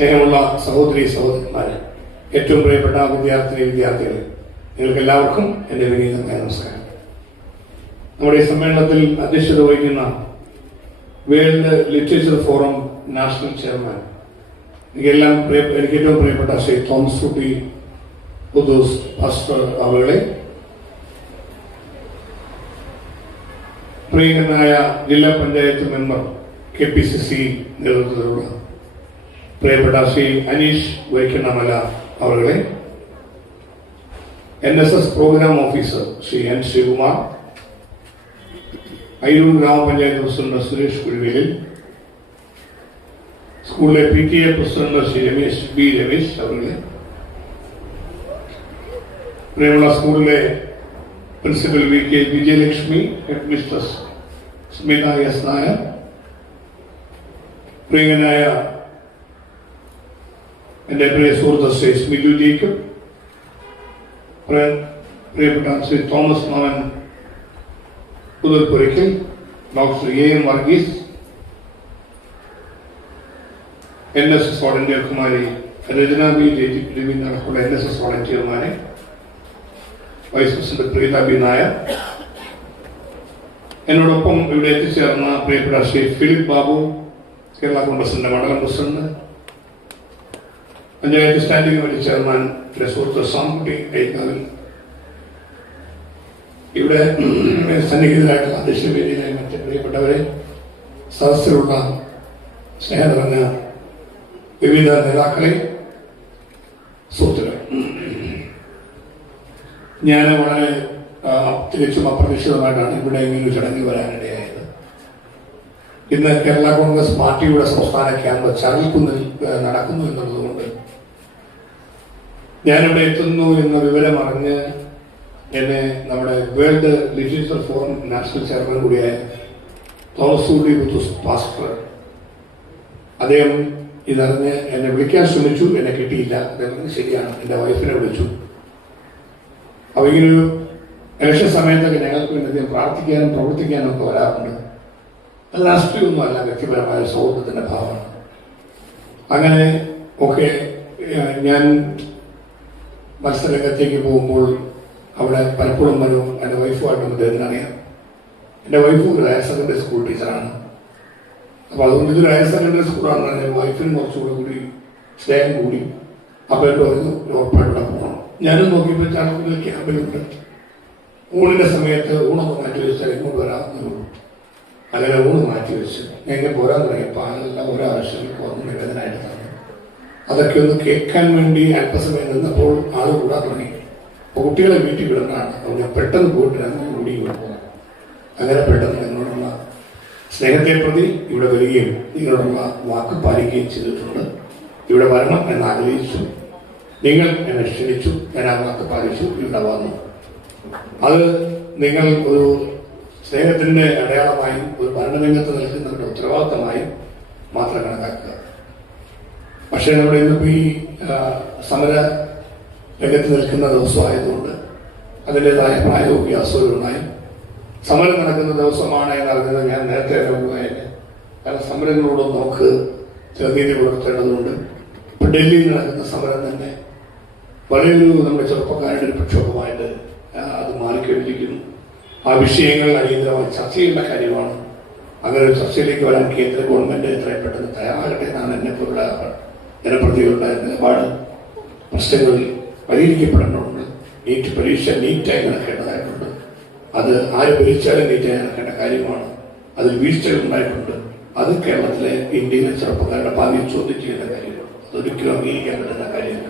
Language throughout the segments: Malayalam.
സ്നേഹമുള്ള സഹോദരി സഹോദരന്മാരെ, ഏറ്റവും പ്രിയപ്പെട്ട വിദ്യാർത്ഥികൾ, നിങ്ങൾക്ക് എല്ലാവർക്കും എൻ്റെ വിനീതമായ നമസ്കാരം. നമ്മുടെ ഈ സമ്മേളനത്തിൽ അധ്യക്ഷത വഹിക്കുന്ന world literature forum national chairman, എനിക്ക് ഏറ്റവും പ്രിയപ്പെട്ട ശ്രീ തോമസ് കുട്ടി പുതൂസ് പാസ്റ്റർ അവരുടെ, പ്രിയങ്കരനായ ജില്ലാ പഞ്ചായത്ത് മെമ്പർ KPCC നേതൃത്വത്തിലുള്ള പ്രിയപ്പെട്ട ശ്രീ അനീഷ് വൈക്കണ്ണമല അവരുടെ, NSS program officer Shri N Sreekumar, Ayyur ഗ്രാമപഞ്ചായത്ത് പ്രസിഡന്റ് സുരേഷ് കുരുവിലിൽ, സ്കൂളിലെ PTA പ്രസിഡന്റ് ശ്രീ രമേശ് അവരുടെ, പ്രിയമുള്ള സ്കൂളിലെ principal VK Vijayalakshmi, head mistress Smitha S Nair, പ്രിയങ്കനായ എൻ്റെ പ്രിയ സുഹൃത്ത് ശ്രീ സ്മിജു ജേക്കബ്, പ്രിയപ്പെട്ട Shri Thomas Mammen Puthulpurakkal, doctor AM Varghese, NSS വോളണ്ടിയർമാരെ, രചന ബി രവീന്ദ്രൻ അടക്കമുള്ള NSS വോളണ്ടിയർമാരെ, vice president Preetha B Nair, എന്നോടൊപ്പം ഇവിടെ എത്തിച്ചേർന്ന പ്രിയപ്പെട്ട ശ്രീ ഫിലിപ്പ് ബാബു, കേരള കോൺഗ്രസിന്റെ മണ്ഡലം president, panchayat standing committee chairman സുഹൃത്ത് സാംകുട്ടി കൈക്കാവിൽ, ഇവിടെ സന്നിഹിതരായിട്ടുള്ള അധ്യക്ഷവേദിയിലെ മറ്റ് പ്രിയപ്പെട്ടവരെ, സദസ്സിലുള്ള സ്നേഹം നിറഞ്ഞ വിവിധ നേതാക്കളെ, സുഹൃത്തുക്കളെ, ഞാൻ വളരെ തികച്ചും അപ്രതീക്ഷിതമായിട്ടാണ് ഇവിടെ ഇങ്ങനൊരു ചടങ്ങിൽ വരാനിടയായത്. ഇന്ന് കേരള കോൺഗ്രസ് പാർട്ടിയുടെ സംസ്ഥാന ക്യാമ്പ് ചരൽക്കുന്നിൽ നടക്കുന്നു എന്നുള്ളതുകൊണ്ട് ഞാനിവിടെ എത്തുന്നു എന്ന വിവരം അറിഞ്ഞ് എന്നെ നമ്മുടെ world literature forum national chairman കൂടിയായ തോമസ് കുട്ടി പുതൂസ് പാസ്റ്റർ, അദ്ദേഹം ഇതറിഞ്ഞ് എന്നെ വിളിക്കാൻ ശ്രമിച്ചു. എന്നെ കിട്ടിയില്ല. അദ്ദേഹം ശരിയാണ്, എൻ്റെ വൈഫിനെ വിളിച്ചു. അപ്പോൾ ഇങ്ങനൊരു ഇലക്ഷൻ സമയത്തൊക്കെ ഞങ്ങൾക്ക് വേണ്ടി അദ്ദേഹം പ്രാർത്ഥിക്കാനും പ്രവർത്തിക്കാനും ഒക്കെ വരാറുണ്ട്. അത് രാഷ്ട്രീയമൊന്നുമല്ല, വ്യക്തിപരമായ സൗഹൃദത്തിന്റെ ഭാവമാണ്. അങ്ങനെ ഒക്കെ ഞാൻ മത്സരരംഗത്തേക്ക് പോകുമ്പോൾ അവിടെ പലപ്പോഴും വരും. എൻ്റെ വൈഫുമായിട്ടും അദ്ദേഹത്തിന് അറിയാം. എൻ്റെ വൈഫ് ഒരു ഹയർ സെക്കൻഡറി സ്കൂൾ ടീച്ചറാണ്. അപ്പോൾ അതുകൊണ്ട് ഇതൊരു ഹയർ സെക്കൻഡറി സ്കൂളാണെന്ന് എൻ്റെ വൈഫിന് കുറച്ചുകൂടി സ്നേഹം കൂടി. അപ്പോൾ എന്നോട് പറഞ്ഞു ഉറപ്പായിട്ട് പോകണം. ഞാനും നോക്കിയപ്പോൾ ചാലക്കുടി ക്യാമ്പിലുണ്ട്. ഊണിന്റെ സമയത്ത് ഊണൊക്കെ മാറ്റി വെച്ചാൽ ഇങ്ങോട്ട് വരാമെന്നുള്ളൂ. അങ്ങനെ ഊണ് മാറ്റി വെച്ച് എങ്ങനെ പോരാൻ തുടങ്ങിയപ്പോൾ ആളെല്ലാം ഓരോ ആവശ്യങ്ങൾക്ക് വന്ന് നിവേദനമായിട്ട് തന്നു. അതൊക്കെ ഒന്ന് കേൾക്കാൻ വേണ്ടി അല്പസമയം നിന്നപ്പോൾ ആൾ കൂടാൻ തുടങ്ങി. അപ്പോൾ കുട്ടികളെ വീട്ടിൽ വിടുന്നതാണ്. അപ്പോൾ ഞാൻ പെട്ടെന്ന് പോയിട്ട് അങ്ങനെ കൂടി പോകുന്നു. അങ്ങനെ പെട്ടെന്ന് എന്നോടുള്ള സ്നേഹത്തെ പ്രതി ഇവിടെ വരികയും നിങ്ങളോടുള്ള വാക്ക് പാലിക്കുകയും ചെയ്തിട്ടുണ്ട്. ഇവിടെ വരണം എന്ന് ആഗ്രഹിച്ചു. നിങ്ങൾ എന്നെ ക്ഷണിച്ചു. ഞാൻ ആ വാക്ക് പാലിച്ചു. ഇവിടെ വന്നു. അത് നിങ്ങൾ ഒരു സ്നേഹത്തിന്റെ അടയാളമായും ഒരു ഭരണരംഗത്ത് നിൽക്കുന്നവരുടെ ഉത്തരവാദിത്തമായും മാത്രം കണക്കാക്കുക. പക്ഷേ നമ്മുടെ ഇന്നിപ്പോൾ ഈ സമര രംഗത്ത് നിൽക്കുന്ന ദിവസമായതുകൊണ്ട് അതിൻ്റെതായ പ്രായോഗിക അസുഖങ്ങളുണ്ടായി. സമരം നടക്കുന്ന ദിവസമാണ് എന്നറിഞ്ഞത് ഞാൻ നേരത്തെ അറിവുമായത്. കാരണം സമരങ്ങളോട് നമുക്ക് ചില നീതി പുലർത്തേണ്ടതുണ്ട്. ഇപ്പം ഡൽഹിയിൽ നടക്കുന്ന സമരം തന്നെ വലിയൊരു നമ്മുടെ ചെറുപ്പക്കാരുടെ ഒരു പ്രക്ഷോഭമായിട്ട് അത് മാറിക്കഴിഞ്ഞിരിക്കുന്നു. ആ വിഷയങ്ങൾ അടിയന്തരമായി ചർച്ച ചെയ്യേണ്ട കാര്യമാണ്. അങ്ങനെ ഒരു ചർച്ചയിലേക്ക് വരാൻ കേന്ദ്ര ഗവൺമെന്റ് എത്രയും പെട്ടെന്ന് തയ്യാറാകട്ടെ എന്നാണ് എന്നെപ്പോലുള്ള ജനപ്രതികളുടെ നിലപാട്. പ്രശ്നങ്ങൾ പരിഹരിക്കപ്പെടേണ്ടതുണ്ട്. നീറ്റ് പരീക്ഷ നീറ്റായി നടക്കേണ്ടതായിട്ടുണ്ട്. അത് ആര് ഭരിച്ചാലും നീറ്റായി നടക്കേണ്ട കാര്യമാണ്. അതിൽ വീഴ്ചകൾ ഉണ്ടായിട്ടുണ്ട്. അത് കേരളത്തിലെ ഇന്ത്യയിലെ ചെറുപ്പക്കാരുടെ ഭാവിയിൽ ചോദ്യം ചെയ്യേണ്ട കാര്യമാണ്. അതൊരിക്കലും അംഗീകരിക്കാൻ പറ്റുന്ന കാര്യമല്ല.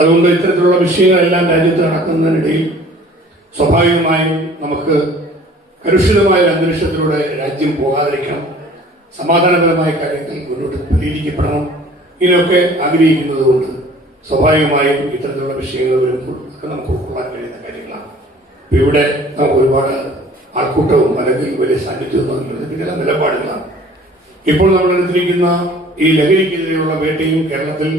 അതുകൊണ്ട് ഇത്തരത്തിലുള്ള വിഷയങ്ങളെല്ലാം രാജ്യത്ത് നടക്കുന്നതിനിടയിൽ സ്വാഭാവികമായും നമുക്ക് കലുഷിതമായ ഒരു അന്തരീക്ഷത്തിലൂടെ രാജ്യം പോകാതിരിക്കണം. സമാധാനപരമായ കാര്യങ്ങൾ മുന്നോട്ട് പരിഹരിക്കപ്പെടണം. ഇതിനൊക്കെ ആഗ്രഹിക്കുന്നത് കൊണ്ട് സ്വാഭാവികമായും ഇത്തരത്തിലുള്ള വിഷയങ്ങൾ വരുമ്പോൾ ഒക്കെ നമുക്ക് ഉൾക്കൊള്ളാൻ കഴിയുന്ന കാര്യങ്ങളാണ്. ഇവിടെ നമുക്ക് ഒരുപാട് ആൾക്കൂട്ടവും അല്ലെങ്കിൽ വലിയ സാന്നിധ്യമൊന്നും ചില നിലപാടുകളാണ്. ഇപ്പോൾ നമ്മൾ എടുത്തിരിക്കുന്ന ഈ ലഹരിക്കെതിരെയുള്ള വേട്ടയും കേരളത്തിൽ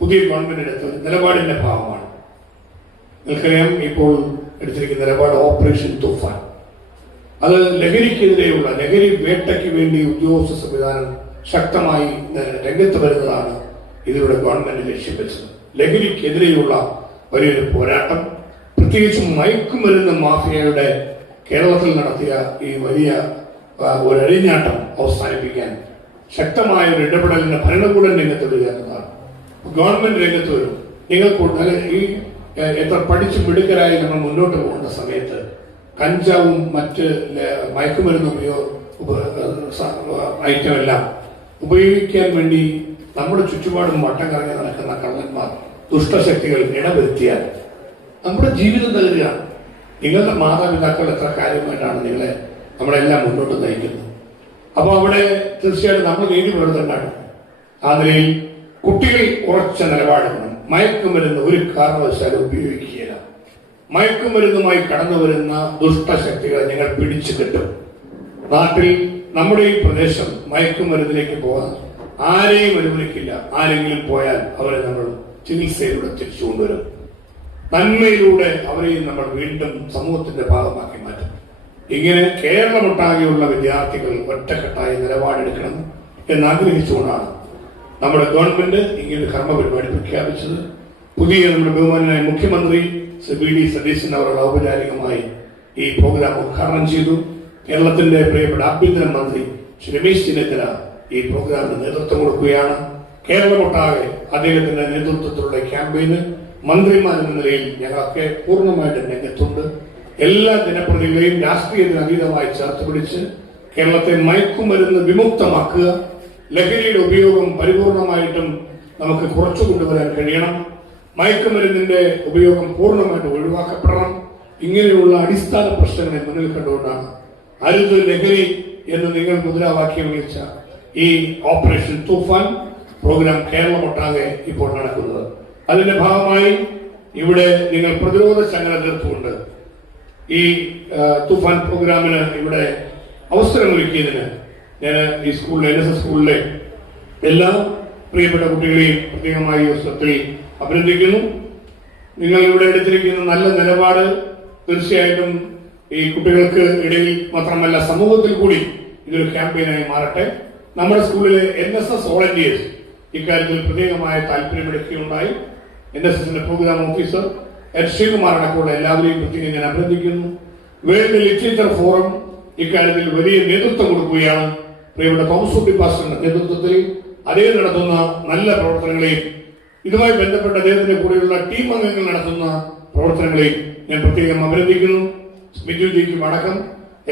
പുതിയ ഗവൺമെന്റ് എടുത്ത നിലപാടിന്റെ ഭാഗമാണ്. നിങ്ങൾക്കറിയാം, ഇപ്പോൾ എടുത്തിരിക്കുന്ന നിലപാട് ഓപ്പറേഷൻ തൂഫാൻ. അത് ലഹരിക്കെതിരെയുള്ള ലഹരി വേട്ടയ്ക്ക് വേണ്ടി ഉദ്യോഗസ്ഥ സംവിധാനം ശക്തമായി രംഗത്ത് വരുന്നതാണ് ഇതിലൂടെ ഗവൺമെന്റ് ലക്ഷ്യം വെച്ചത്. ലഹരിക്കെതിരെയുള്ള വലിയൊരു പോരാട്ടം, പ്രത്യേകിച്ചും മയക്കുമരുന്ന് മാഫിയയുടെ കേരളത്തിൽ നടത്തിയ ഈ വലിയ ഒരു അഴിഞ്ഞാട്ടം അവസാനിപ്പിക്കാൻ ശക്തമായ ഒരു ഇടപെടലിന് ഭരണകൂടം രംഗത്ത് വരിക എന്നതാണ്. ഗവൺമെന്റ് രംഗത്ത് വരും. നിങ്ങൾക്ക് ഈ എത്ര പഠിച്ചു മിടുക്കരായി നമ്മൾ മുന്നോട്ട് പോകുന്ന സമയത്ത് കഞ്ചാവും മറ്റ് മയക്കുമരുന്ന് ഐറ്റം എല്ലാം ഉപയോഗിക്കാൻ വേണ്ടി നമ്മുടെ ചുറ്റുപാടും വട്ടം കറങ്ങി നടക്കുന്ന കള്ളന്മാർ, ദുഷ്ടശക്തികൾ ഇടവരുത്തിയാൽ നമ്മുടെ ജീവിതം തകരുകയാണ്. നിങ്ങളുടെ മാതാപിതാക്കൾ എത്ര കാര്യമായിട്ടാണ് നമ്മളെല്ലാം മുന്നോട്ട് നയിക്കുന്നത്. അപ്പൊ അവിടെ തീർച്ചയായിട്ടും നമ്മൾ നീതി പുലർത്തേണ്ടതാണ്. ആ നിലയിൽ കുട്ടികൾ ഉറച്ച നിലപാടുകളും മയക്കുമരുന്ന് ഒരു കാരണവശാലും ഉപയോഗിക്കുകയില്ല. മയക്കുമരുന്നുമായി കടന്നു വരുന്ന ദുഷ്ടശക്തികളെ നിങ്ങൾ പിടിച്ചു കെട്ടും. നാട്ടിൽ നമ്മുടെ ഈ പ്രദേശം മയക്കുമരുന്നിലേക്ക് പോകാൻ ആരെയും അനുവദിക്കില്ല. ആരെങ്കിലും പോയാൽ അവരെ നമ്മൾ ചികിത്സയിലൂടെ തിരിച്ചു കൊണ്ടുവരും. നന്മയിലൂടെ അവരെയും നമ്മൾ വീണ്ടും സമൂഹത്തിന്റെ ഭാഗമാക്കി മാറ്റും. ഇങ്ങനെ കേരളമൊട്ടാകെയുള്ള വിദ്യാർത്ഥികൾ ഒറ്റക്കെട്ടായി നിലപാടെടുക്കണം എന്നാഗ്രഹിച്ചുകൊണ്ടാണ് നമ്മുടെ ഗവൺമെന്റ് ഇങ്ങനെ കർമ്മ പരിപാടി പ്രഖ്യാപിച്ചത്. പുതിയ നമ്മുടെ ബഹുമാനായ മുഖ്യമന്ത്രി ശ്രീ വി ഡി സതീശൻ അവർ ഔപചാരികമായി ഈ പ്രോഗ്രാം ഉദ്ഘാടനം ചെയ്തു. കേരളത്തിന്റെ പ്രിയപ്പെട്ട ആഭ്യന്തര മന്ത്രി ശ്രീ രമേശ് ചെന്നിത്തല ഈ പ്രോഗ്രാമിന് നേതൃത്വം കൊടുക്കുകയാണ്. കേരളമൊട്ടാകെ അദ്ദേഹത്തിന്റെ നേതൃത്വത്തിലുള്ള ക്യാമ്പയിന് മന്ത്രിമാരെന്ന നിലയിൽ ഞങ്ങളൊക്കെ പൂർണ്ണമായിട്ടും രംഗത്തുണ്ട്. എല്ലാ ജനപ്രതിനിധികളെയും രാഷ്ട്രീയത്തിന് അതീതമായി ചേർത്ത് പിടിച്ച് കേരളത്തെ മയക്കുമരുന്ന് വിമുക്തമാക്കുക, ലഹരിയുടെ ഉപയോഗം പരിപൂർണമായിട്ടും നമുക്ക് കുറച്ചു കൊണ്ടുവരാൻ കഴിയണം, മയക്കുമരുന്നിന്റെ ഉപയോഗം പൂർണ്ണമായിട്ട് ഒഴിവാക്കപ്പെടണം. ഇങ്ങനെയുള്ള അടിസ്ഥാന പ്രശ്നങ്ങളെ മുന്നിൽ കണ്ടുകൊണ്ടാണ് അരുത് ലഹരി എന്ന് നിങ്ങൾ മുദ്രാവാക്യം വിളിച്ച ഈ ഓപ്പറേഷൻ തൂഫാൻ പ്രോഗ്രാം കേരളമൊട്ടാകെ ഇപ്പോൾ നടക്കുന്നത്. അതിന്റെ ഭാഗമായി ഇവിടെ നിങ്ങൾ പ്രതിരോധ ചങ്ങല തീർത്തുകൊണ്ട് ഈ തൂഫാൻ പ്രോഗ്രാമിന് ഇവിടെ അവസരമൊരുക്കിയതിന് ഞാൻ ഈ സ്കൂളിലെ NSS സ്കൂളിലെ എല്ലാ പ്രിയപ്പെട്ട കുട്ടികളെയും പ്രത്യേകമായി അവസരത്തിൽ അഭിനന്ദിക്കുന്നു. നിങ്ങൾ ഇവിടെ എടുത്തിരിക്കുന്ന നല്ല നിലപാട് തീർച്ചയായിട്ടും ഈ കുട്ടികൾക്ക് ഇടയിൽ മാത്രമല്ല സമൂഹത്തിൽ കൂടി ഇതൊരു ക്യാമ്പയിനായി മാറട്ടെ. നമ്മുടെ സ്കൂളിലെ NSS വോളണ്ടിയേഴ്സ് ഇക്കാര്യത്തിൽ പ്രത്യേകമായ താല്പര്യമെടുക്കുകയുണ്ടായി. NSSന്റെ പ്രോഗ്രാം ഓഫീസർ ശ്രീകുമാർ അടക്കമുള്ള എല്ലാവരെയും പ്രത്യേകം ഞാൻ അഭിനന്ദിക്കുന്നു. വേൾഡ് ലിറ്ററേച്ചർ ഫോറം ഇക്കാര്യത്തിൽ വലിയ നേതൃത്വം കൊടുക്കുകയാണ്. പ്രിയപ്പെട്ട തോമസ് കുട്ടി പാസ്റ്ററിന്റെ നേതൃത്വത്തിൽ അദ്ദേഹം നടത്തുന്ന നല്ല പ്രവർത്തനങ്ങളെയും ഇതുമായി ബന്ധപ്പെട്ട അദ്ദേഹത്തിന്റെ കൂടെയുള്ള ടീം അംഗങ്ങൾ നടത്തുന്ന പ്രവർത്തനങ്ങളെയും ഞാൻ പ്രത്യേകം അഭിനന്ദിക്കുന്നു. സ്മിജു ജിക്കും അടക്കം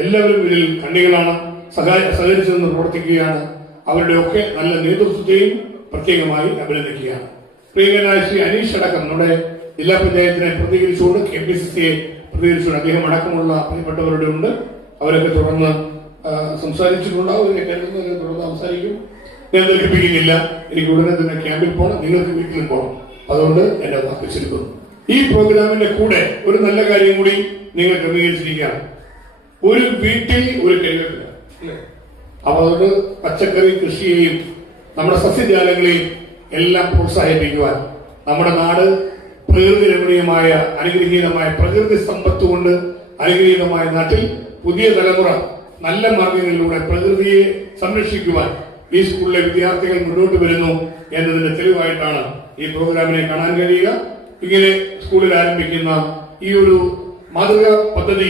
എല്ലാവരും ഇതിൽ കണ്ണികളാണ്, സഹകരിച്ചു നിന്ന് പ്രവർത്തിക്കുകയാണ്. അവരുടെ ഒക്കെ നല്ല നേതൃത്വത്തെയും പ്രത്യേകമായി അഭിനന്ദിക്കുകയാണ്. പ്രിയങ്കനായ ശ്രീ അനീഷ് അടക്കം നമ്മുടെ ജില്ലാ പഞ്ചായത്തിനെ പ്രതികരിച്ചുകൊണ്ട് KPCCയെ പ്രതികരിച്ചുകൊണ്ട് അദ്ദേഹം അടക്കമുള്ള പ്രിയപ്പെട്ടവരുടെ ഉണ്ട്. അവരൊക്കെ തുടർന്ന് സംസാരിച്ചിട്ടുണ്ടാവും. തുടർന്ന് സംസാരിക്കും. ഞാൻ ദീർഘിപ്പിക്കുന്നില്ല. എനിക്ക് ഉടനെ തന്നെ ക്യാമ്പിൽ പോകണം, നിങ്ങൾക്ക് വീട്ടിലും പോകണം. അതുകൊണ്ട് എന്നെ വാക്കിച്ചിരിക്കുന്നു. ഈ പ്രോഗ്രാമിന്റെ കൂടെ ഒരു നല്ല കാര്യം കൂടി നിങ്ങൾ ക്രമീകരിച്ചിരിക്കുകയാണ്. ഒരു വീട്ടിൽ ഒരു കൈവെപ്പില്ല, അപ്പൊ അതുകൊണ്ട് പച്ചക്കറി കൃഷിയെയും നമ്മുടെ സസ്യജാലങ്ങളെയും എല്ലാം പ്രോത്സാഹിപ്പിക്കുവാൻ നമ്മുടെ നാട് പ്രകൃതി രമണീയമായ അനുഗ്രഹീതമായ പ്രകൃതി സമ്പത്ത് കൊണ്ട് അനുഗ്രഹീതമായ നാട്ടിൽ പുതിയ തലമുറ നല്ല മാർഗങ്ങളിലൂടെ പ്രകൃതിയെ സംരക്ഷിക്കുവാൻ ഈ സ്കൂളിലെ വിദ്യാർത്ഥികൾ മുന്നോട്ട് വരുന്നു എന്നതിന്റെ തെളിവായിട്ടാണ് ഈ പ്രോഗ്രാമിനെ കാണാൻ കഴിയുക. ഇങ്ങനെ സ്കൂളിൽ ആരംഭിക്കുന്ന ഈ ഒരു മാതൃകാ പദ്ധതി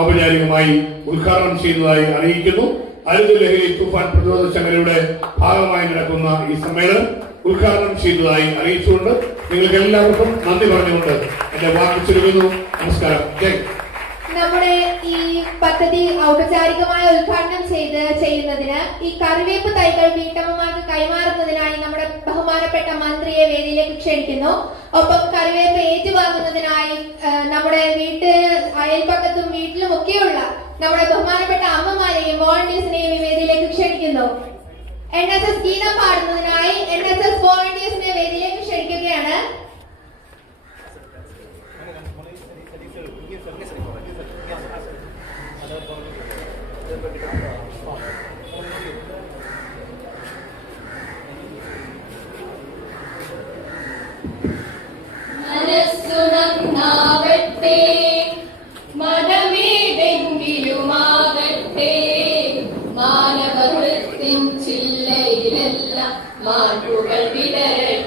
ഔപചാരികമായി ഉദ്ഘാടനം ചെയ്യുന്നതായി അറിയിക്കുന്നു. അരുത് ലഹരി തൂഫാൻ പ്രതിരോധ ചങ്ങലയുടെ ഭാഗമായി നടക്കുന്ന ഈ സമ്മേളനം ഉദ്ഘാടനം ചെയ്തതായി അറിയിച്ചുകൊണ്ട് നിങ്ങൾക്ക് എല്ലാവർക്കും നന്ദി പറഞ്ഞുകൊണ്ട് എന്റെ വാക്ക് ചുരുങ്ങുന്നു. നമസ്കാരം. ജയ്. നമ്മുടെ ഈ പദ്ധതി ഔപചാരികമായി ഉദ്ഘാടനം ചെയ്യുന്നതിന് ഈ കറിവേപ്പ് തൈകൾ വീട്ടമ്മമാർക്ക് കൈമാറുന്നതിനായി നമ്മുടെ ബഹുമാനപ്പെട്ട മന്ത്രിയെ വേദിയിലേക്ക് ക്ഷണിക്കുന്നു. ഒപ്പം കറിവേപ്പ് ഏറ്റുവാങ്ങുന്നതിനായി നമ്മുടെ അയൽപക്കത്തും വീട്ടിലും ഒക്കെയുള്ള നമ്മുടെ ബഹുമാനപ്പെട്ട അമ്മമാരെയും വോളണ്ടിയേഴ്സിനെയും ഈ വേദിയിലേക്ക് ക്ഷണിക്കുന്നു. NSS ഗീതം പാടുന്നതിനായി NSS വോളണ്ടിയേഴ്സിനെ വേദിയിലേക്ക് ക്ഷണിക്കുകയാണ്. മനസ്സുണർന്നാവട്ടെ, മതമേതെങ്കിലുമാകട്ടെ, മാനവകൃത്തിൻ ചില്ലയിലെല്ലാം മാറ്റുകൾ വിടരട്ടെ.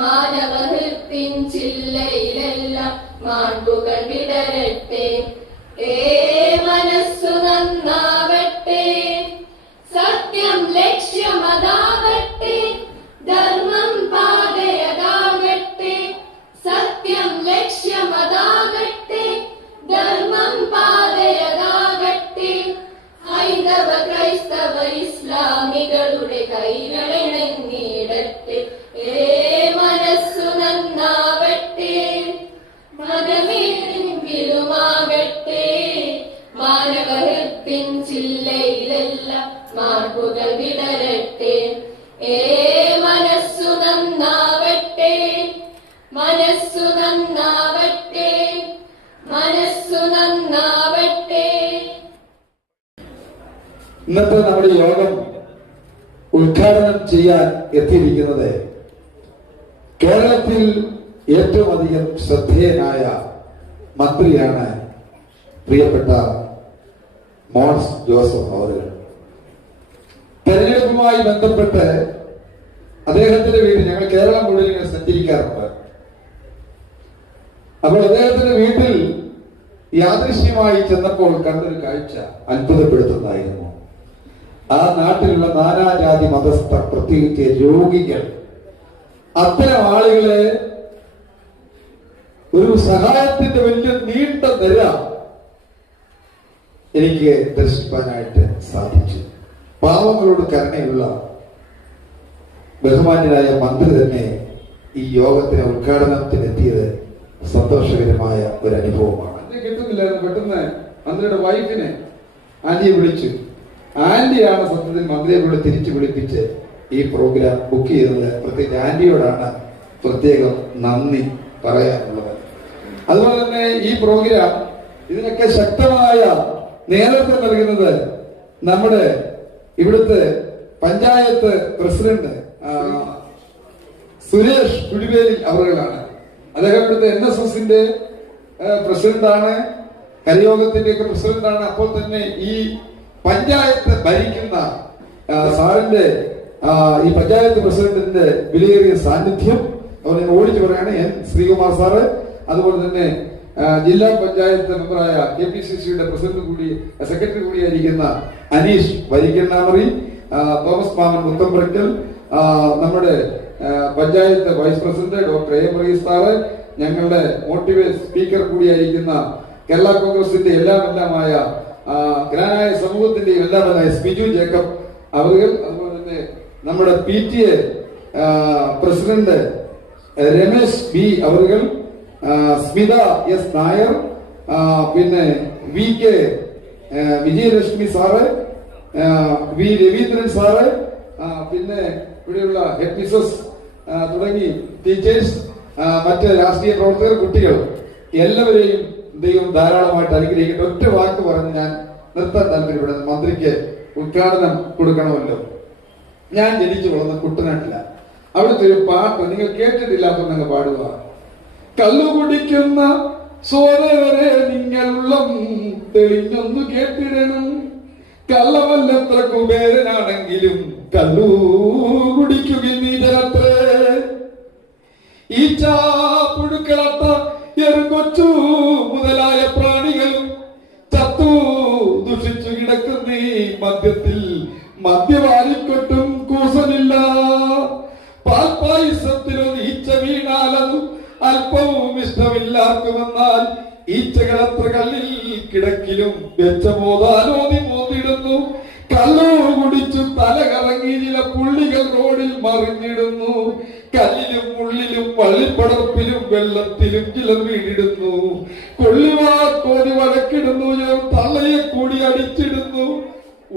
മാനവഹൃത്തിൻ ചില്ലയിലെല്ലാം മാൺപുകൾ വിടരട്ടെ. മനസ്സു നന്നാവട്ടെ, സത്യം ലക്ഷ്യമതാകട്ടെ, ധർമ്മം പാതയതാകട്ടെ. സത്യം ലക്ഷ്യമതാകട്ടെ, ധർമ്മം പാതയതാകട്ടെ. ഹൈന്ദവ ക്രൈസ്തവ ഇസ്ലാമികളുടെ കൈകളിണങ്ങിയിടട്ടെ. മനസ്സു നന്നാവട്ടെ, മതമേതെങ്കിലുമാകട്ടെ, മാനവഹൃത്തിൻ ചില്ലയിലെല്ലാം മാർപ്പുകൾ വിടരട്ടെ. മനസ്സു നന്നാവട്ടെ, മനസ്സു നന്നാവട്ടെ, മനസ്സു നന്നാവട്ടെ. ഇന്നത്തെ നമ്മുടെ യോഗം ഉദ്ഘാടനം ചെയ്യാൻ എത്തിയിരിക്കുന്നത് കേരളത്തിൽ ഏറ്റവും അധികം ശ്രദ്ധേയനായ മന്ത്രിയാണ് പ്രിയപ്പെട്ട മോൻസ് ജോസഫ് അവர்கள். തെരഞ്ഞെടുപ്പുമായി ബന്ധപ്പെട്ട് അദ്ദേഹത്തിന്റെ വീട്ടിൽ ഞങ്ങൾ കേരളം മുഴുവൻ ഇങ്ങനെ സഞ്ചരിക്കാറുണ്ട്. അപ്പോൾ അദ്ദേഹത്തിന്റെ വീട്ടിൽ യാദൃശ്യമായി ചെന്നപ്പോൾ കണ്ടൊരു കാഴ്ച അത്ഭുതപ്പെടുത്തുന്നതായിരുന്നു. ആ നാട്ടിലുള്ള നാനാജാതി മതസ്ഥർ, പ്രത്യേകിച്ച് രോഗികൾ, അത്തരം ആളുകളെ ഒരു സഹായത്തിന്റെ വലിയ നീണ്ട നിര എനിക്ക് ദർശിക്കാനായിട്ട് സാധിച്ചു. പാവങ്ങളോട് കരുണയുള്ള ബഹുമാന്യനായ മന്ത്രി തന്നെ ഈ യോഗത്തിന് ഉദ്ഘാടനത്തിന് എത്തിയത് സന്തോഷകരമായ ഒരു അനുഭവമാണ്. കിട്ടുന്നില്ലായിരുന്നു. പെട്ടെന്ന് മന്ത്രിയുടെ വൈഫിനെ ആന്റിയെ വിളിച്ചു. ആന്റിയാണ് സത്യത്തിൽ മന്ത്രിയെ തിരിച്ചു വിളിപ്പിച്ച് ഈ പ്രോഗ്രാം ബുക്ക് ചെയ്തത്. പ്രത്യേകിച്ച് ആന്റിയോടാണ് പ്രത്യേകം നന്ദി പറയാനുള്ളത്. അതുപോലെ തന്നെ ഈ പ്രോഗ്രാം ഇതിനൊക്കെ ശക്തമായ നേതൃത്വം നൽകുന്നത് നമ്മുടെ ഇവിടുത്തെ പഞ്ചായത്ത് പ്രസിഡന്റ് സുരേഷ് കുടിവേലി അവറുകളാണ്. അദ്ദേഹം ഇവിടുത്തെ NSSന്റെ പ്രസിഡന്റാണ്, കരയോഗത്തിന്റെ ഒക്കെ പ്രസിഡന്റാണ്. അപ്പോൾ തന്നെ ഈ പഞ്ചായത്ത് ഭരിക്കുന്ന സാറിന്റെ ഈ പഞ്ചായത്ത് പ്രസിഡന്റിന്റെ വിലയേറിയ സാന്നിധ്യം അവർ ഓടിച്ചു പറയാണ് N ശ്രീകുമാർ സാറ്. അതുപോലെ തന്നെ ജില്ലാ പഞ്ചായത്ത് മെമ്പറായ KPCCയുടെ പ്രസിഡന്റ് കൂടി സെക്രട്ടറി കൂടിയായിരിക്കുന്ന അനീഷ് വരിക്കണ്ണാമറി, തോമസ് മാമൻ മുത്തമ്പറക്കൽ, നമ്മുടെ panchayat vice president doctor A മറീസ് സാറ്, ഞങ്ങളുടെ മോട്ടിവേറ്റ് സ്പീക്കർ കൂടിയായിരിക്കുന്ന കേരള കോൺഗ്രസിന്റെ എല്ലാമായ ഗ്രാനായ സമൂഹത്തിന്റെ എല്ലാമായ സ്മിജു ജേക്കബ് അവர்கள், അതുപോലെ തന്നെ നമ്മുടെ PTA പ്രസിഡന്റ് രമേശ് B അവர்கள், സ്മിത S നായർ, പിന്നെ VK Vijayalakshmi sir, V Raveendran sir, പിന്നെ ഇവിടെയുള്ള ഹെഡ് മിസസ് തുടങ്ങി ടീച്ചേഴ്സ്, മറ്റ് രാഷ്ട്രീയ പ്രവർത്തകർ, കുട്ടികൾ എല്ലാവരെയും ദൈവം ധാരാളമായിട്ട് അനുഗ്രഹിക്കട്ടെ. ഒറ്റ വാക്ക് പറഞ്ഞ് ഞാൻ നിർത്താൻ താല്പര്യപ്പെടുന്നത്, മന്ത്രിക്ക് ഉദ്ഘാടനം കൊടുക്കണമല്ലോ. ഞാൻ ജനിച്ചു വളർന്ന കുട്ടനാട്ടില്ല. അവിടുത്തെ ഒരു പാട്ട് നിങ്ങൾ കേട്ടിട്ടില്ലാത്തങ്ങ് പാടുക. കള്ളു കുടിക്കുന്ന സോദരരെ നിങ്ങളുള്ളം തെളിഞ്ഞൊന്നു കേട്ടിടണം. കള്ളവല്ലത്ര കുബേരനാണെങ്കിലും കള്ളു കുടിക്കുക നീ ജനത്രേ. ഈ ചാപ്പുഴുക്കളത്ത എറുകൊച്ചു മുതലായ പ്രാണികളും ചത്തു ദുഷിച്ചു കിടക്കുന്നീ മദ്യത്തിൽ മദ്യവാലിക്കൊട്ടും കൂസലില്ല. പാൽപായസത്തിലും ഈച്ച വീണാലതും അല്പവും ഇഷ്ടമില്ലാർക്കുമെന്നാൽ ഈച്ചകളത്ര കല്ലിൽ കിടക്കിലും വെച്ച മോതാലോതി മോതിടുന്നു. കള്ളു കുടിച്ചു തല കറങ്ങി ചില പുള്ളികൾ റോഡിൽ മറിഞ്ഞിടുന്നു. കല്ലിലും മുള്ളിലും വള്ളിപ്പടർപ്പിലും വെള്ളത്തിലും ചിലർ വീണിടുന്നു. കൊള്ളിവാക്കോതി വഴക്കിടുന്നു, ചിലർ തള്ളയെ കൂടി അടിച്ചിടുന്നു.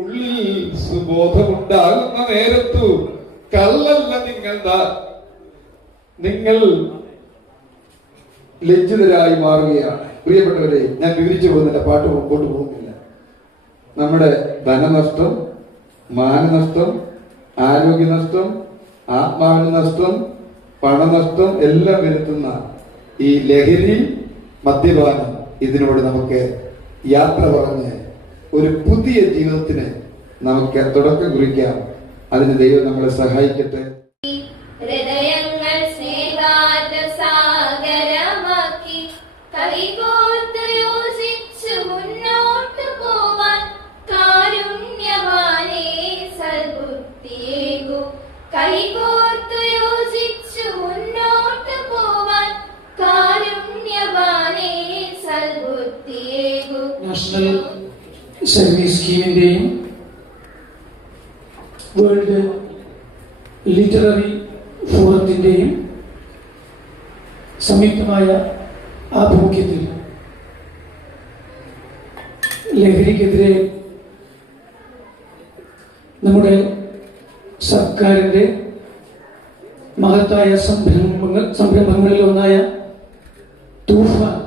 ഉള്ളിൽ സുബോധമുണ്ടാകുന്ന നേരത്തു കള്ളല്ല നിങ്ങൾ ലജ്ജിതരായി മാറുകയാണ്. പ്രിയപ്പെട്ടവരെ, ഞാൻ വിവരിച്ചു പോകുന്നില്ല, പാട്ട് മുമ്പോട്ട് പോകുന്നില്ല. നമ്മുടെ ധനനഷ്ടം, മാനനഷ്ടം, ആരോഗ്യനഷ്ടം, ആത്മാവിന് നഷ്ടം, പണനഷ്ടം എല്ലാം വരുത്തുന്ന ഈ ലഹരി, മദ്യപാനം, ഇതിനോട് നമുക്ക് യാത്ര പറഞ്ഞ് ഒരു പുതിയ ജീവിതത്തിന് നമുക്ക് തുടക്കം കുറിക്കാം. അതിന് ദൈവം നമ്മളെ സഹായിക്കട്ടെ. കൈകോർത്തു യോജിച്ചു മുന്നോട്ട് പോവാൻ കാരുണ്യവാനേ സൽബുദ്ധിയേകു. നാഷണൽ സർവീസ് സ്കീമിന്റെയും വേൾഡ് ലിറ്റററി ഫോറത്തിന്റെയും സംയുക്തമായ ആഭിമുഖ്യത്തിൽ ലഹരിക്കെതിരെ നമ്മുടെ സർക്കാരിന്റെ മഹത്തായ സംരംഭങ്ങളിൽ ഒന്നായ തൂഫാൻ,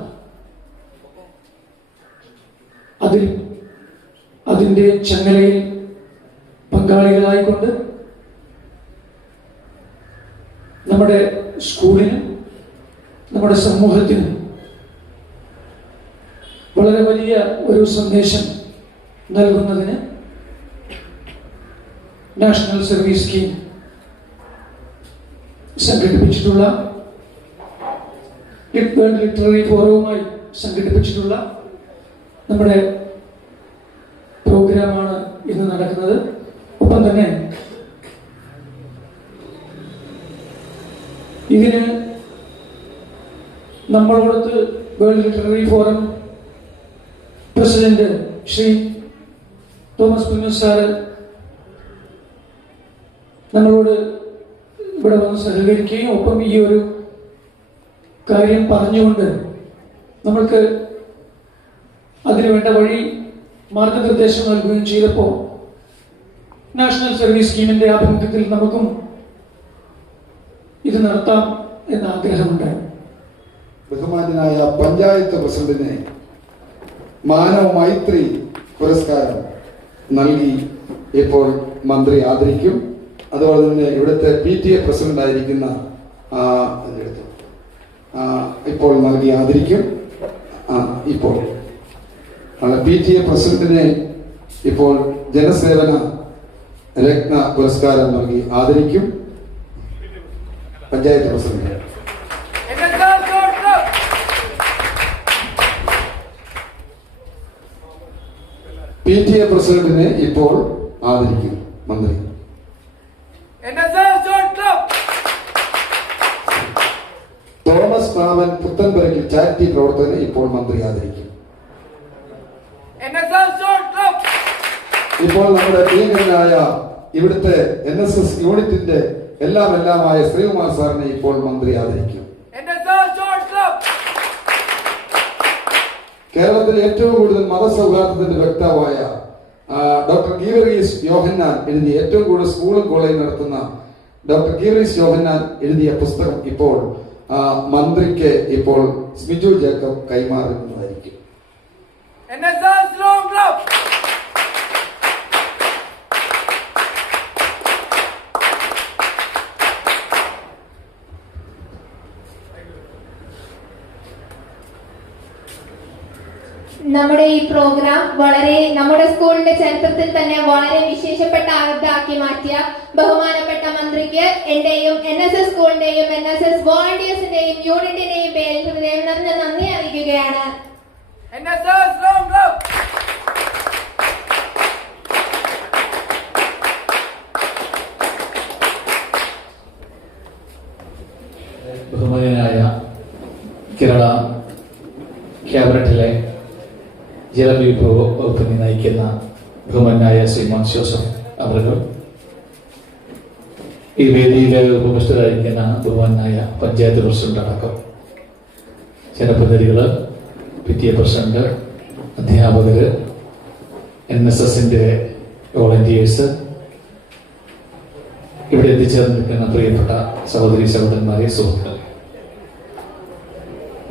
അതിന്റെ ചങ്ങലയിൽ പങ്കാളികളായിക്കൊണ്ട് നമ്മുടെ സ്കൂളിനും നമ്മുടെ സമൂഹത്തിനും വളരെ വലിയ ഒരു സന്ദേശം നൽകുന്നതിന് നാഷണൽ സർവീസ് സ്കീം സംഘടിപ്പിച്ചിട്ടുള്ള വേൾഡ് ലിറ്റററി ഫോറവുമായി സംഘടിപ്പിച്ചിട്ടുള്ള നമ്മുടെ പ്രോഗ്രാമാണ് ഇന്ന് നടക്കുന്നത്. ഒപ്പം തന്നെ ഇതിന് നമ്മളോടത്ത് world literary forum president Shri Thomas Kunjoos sir നമ്മളോട് ഇവിടെ വന്ന് സഹകരിക്കുകയും ഒപ്പം ഈ ഒരു കാര്യം പറഞ്ഞുകൊണ്ട് നമ്മൾക്ക് അതിനുവേണ്ട വഴി മാർഗനിർദ്ദേശം നൽകുകയും ചെയ്തപ്പോൾ നാഷണൽ സർവീസ് സ്കീമിന്റെ ആഭിമുഖ്യത്തിൽ നമുക്കും ഇത് നടത്താം എന്ന ആഗ്രഹമുണ്ടായി. ബഹുമാന്യനായ പഞ്ചായത്ത് പ്രസിഡന്റിനെ മാനവ മൈത്രി പുരസ്കാരം നൽകി ഇപ്പോൾ മന്ത്രി ആദരിക്കും. അതുപോലെ തന്നെ ഇവിടുത്തെ PTA പ്രസിഡന്റ് ആയിരിക്കുന്ന ഇപ്പോൾ നൽകി ആദരിക്കും. ഇപ്പോൾ PTA പ്രസിഡന്റിനെ ഇപ്പോൾ ജനസേവന രത്ന പുരസ്കാരം നൽകി ആദരിക്കും. പഞ്ചായത്ത് പ്രസിഡന്റ് PTA പ്രസിഡന്റിനെ ഇപ്പോൾ ആദരിക്കും മന്ത്രി. തോമസ് മാമൻ പുത്തൻപുരയ്ക്ക് ചാരിറ്റി പ്രവർത്തകനെ ഇപ്പോൾ മന്ത്രി ആദരിക്കും. ഇപ്പോൾ നമ്മുടെ പ്രിയങ്കരനായ ഇവിടുത്തെ NSS യൂണിറ്റിന്റെ എല്ലാമായ ശ്രീകുമാർ സാറിനെ ഇപ്പോൾ മന്ത്രി ആദരിക്കും. കേരളത്തിലെ ഏറ്റവും കൂടുതൽ മതസൗഹാർദ്ദത്തിന്റെ വക്താവായ ഡോക്ടർ ഗീവറീസ് യോഹന്നാൻ എഴുതിയ, ഏറ്റവും കൂടുതൽ സ്കൂളും കോളേജും നടത്തുന്ന ഡോക്ടർ ഗീവറീസ് യോഹന്നാൻ എഴുതിയ പുസ്തകം ഇപ്പോൾ മന്ത്രിക്ക് ഇപ്പോൾ സ്മിജു ജേക്കബ് കൈമാറുന്നതായിരിക്കും. നമ്മുടെ ഈ പ്രോഗ്രാം നമ്മുടെ സ്കൂളിന്റെ ചരിത്രത്തിൽ തന്നെ വളരെ വിശേഷപ്പെട്ട ആക്കി മാറ്റിയ ബഹുമാനപ്പെട്ട മന്ത്രിക്ക് എന്റെയും NSS സ്കൂളിന്റെയും NSS വോളണ്ടിയേഴ്സിന്റെയും യൂണിറ്റിന്റെയും പേരിൽ ഹൃദയം നിറഞ്ഞ നന്ദി അറിയിക്കുകയാണ്. ബഹുമാനായ കേരള ക്യാബിനറ്റിലെ ജലവിഭവ വകുപ്പിനെ നയിക്കുന്ന ബഹുമാനായ ശ്രീമാൻ ജോസഫ് അവர்கள், ഈ വേദിയിലെ ഉപവിഷ്ടരായിരിക്കുന്ന ബഹുമാനായ പഞ്ചായത്ത് പ്രസിഡന്റ് അടക്കം ജനപ്രതിനിധികള്, PTA പ്രസിഡന്റ്, അധ്യാപകര്, NSSന്റെ വോളണ്ടിയേഴ്സ്, ഇവിടെ എത്തിച്ചേർന്നിരിക്കുന്ന പ്രിയപ്പെട്ട സഹോദരി സഹോദരന്മാരെ, സുഹൃത്തുക്കളെ,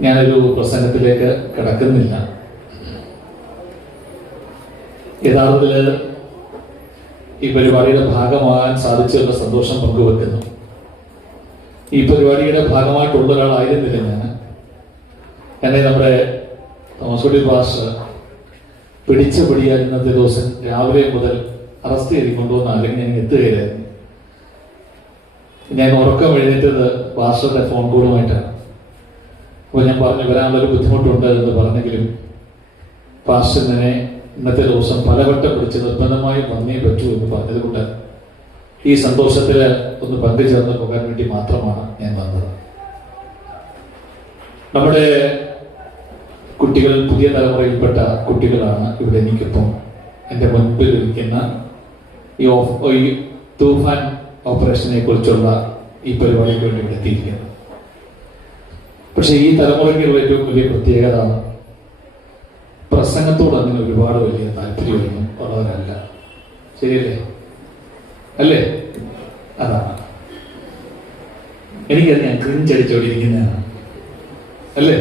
ഞാനൊരു പ്രസംഗത്തിലേക്ക് കടക്കുന്നില്ല. യഥാർത്ഥത്തിൽ ഈ പരിപാടിയുടെ ഭാഗമാകാൻ സാധിച്ചുള്ള സന്തോഷം പങ്കുവെക്കുന്നു. ഈ പരിപാടിയുടെ ഭാഗമായിട്ടുള്ള ഒരാളായിരുന്നില്ല ഞാൻ. എന്നെ നമ്മുടെ തോമസ് പാസ്റ്റർ പിടിച്ച പിടിയാൽ ഇന്നത്തെ ദിവസം രാവിലെ മുതൽ അറസ്റ്റ് ചെയ്ത് കൊണ്ടുവന്ന, അല്ലെങ്കിൽ ഞാൻ എത്തുകയായിരുന്നു. ഞാൻ ഉറക്കം എഴുന്നേറ്റത് പാസ്റ്ററുടെ ഫോൺ കോളുമായിട്ടാണ്. അപ്പോൾ ഞാൻ പറഞ്ഞു വരാനുള്ളൊരു ബുദ്ധിമുട്ടുണ്ട് എന്ന് പറഞ്ഞെങ്കിലും പാസ്റ്ററിനെ ഇന്നത്തെ ദിവസം പലവട്ടം പിടിച്ച് നിർബന്ധമായി വന്നേ പറ്റൂ എന്ന് പറഞ്ഞതുകൊണ്ട് ഈ സന്തോഷത്തിൽ ഒന്ന് പങ്കുചേർന്ന് പോകാൻ വേണ്ടി മാത്രമാണ് ഞാൻ വന്നത്. നമ്മുടെ കുട്ടികൾ പുതിയ തലമുറയിൽപ്പെട്ട കുട്ടികളാണ് ഇവിടെ എനിക്കിപ്പം എൻ്റെ മുൻപിൽ ഇരിക്കുന്ന ഈ തൂഫാൻ ഓപ്പറേഷനെ കുറിച്ചുള്ള ഈ പരിപാടിക്ക് വേണ്ടി ഇവിടെ എത്തിയിരിക്കുന്നത്. പക്ഷെ ഈ തലമുറയ്ക്കുള്ള ഏറ്റവും വലിയ പ്രത്യേകത പ്രസംഗത്തോട് അങ്ങനെ ഒരുപാട് വലിയ താല്പര്യമൊന്നും ഉള്ളവരല്ല. ശരിയല്ലേ? അല്ലേ? അതാണ് എനിക്കത് ഞാൻ ക്രിഞ്ചടിച്ചോണ്ടിരിക്കുന്നതാണ്. അല്ലേ?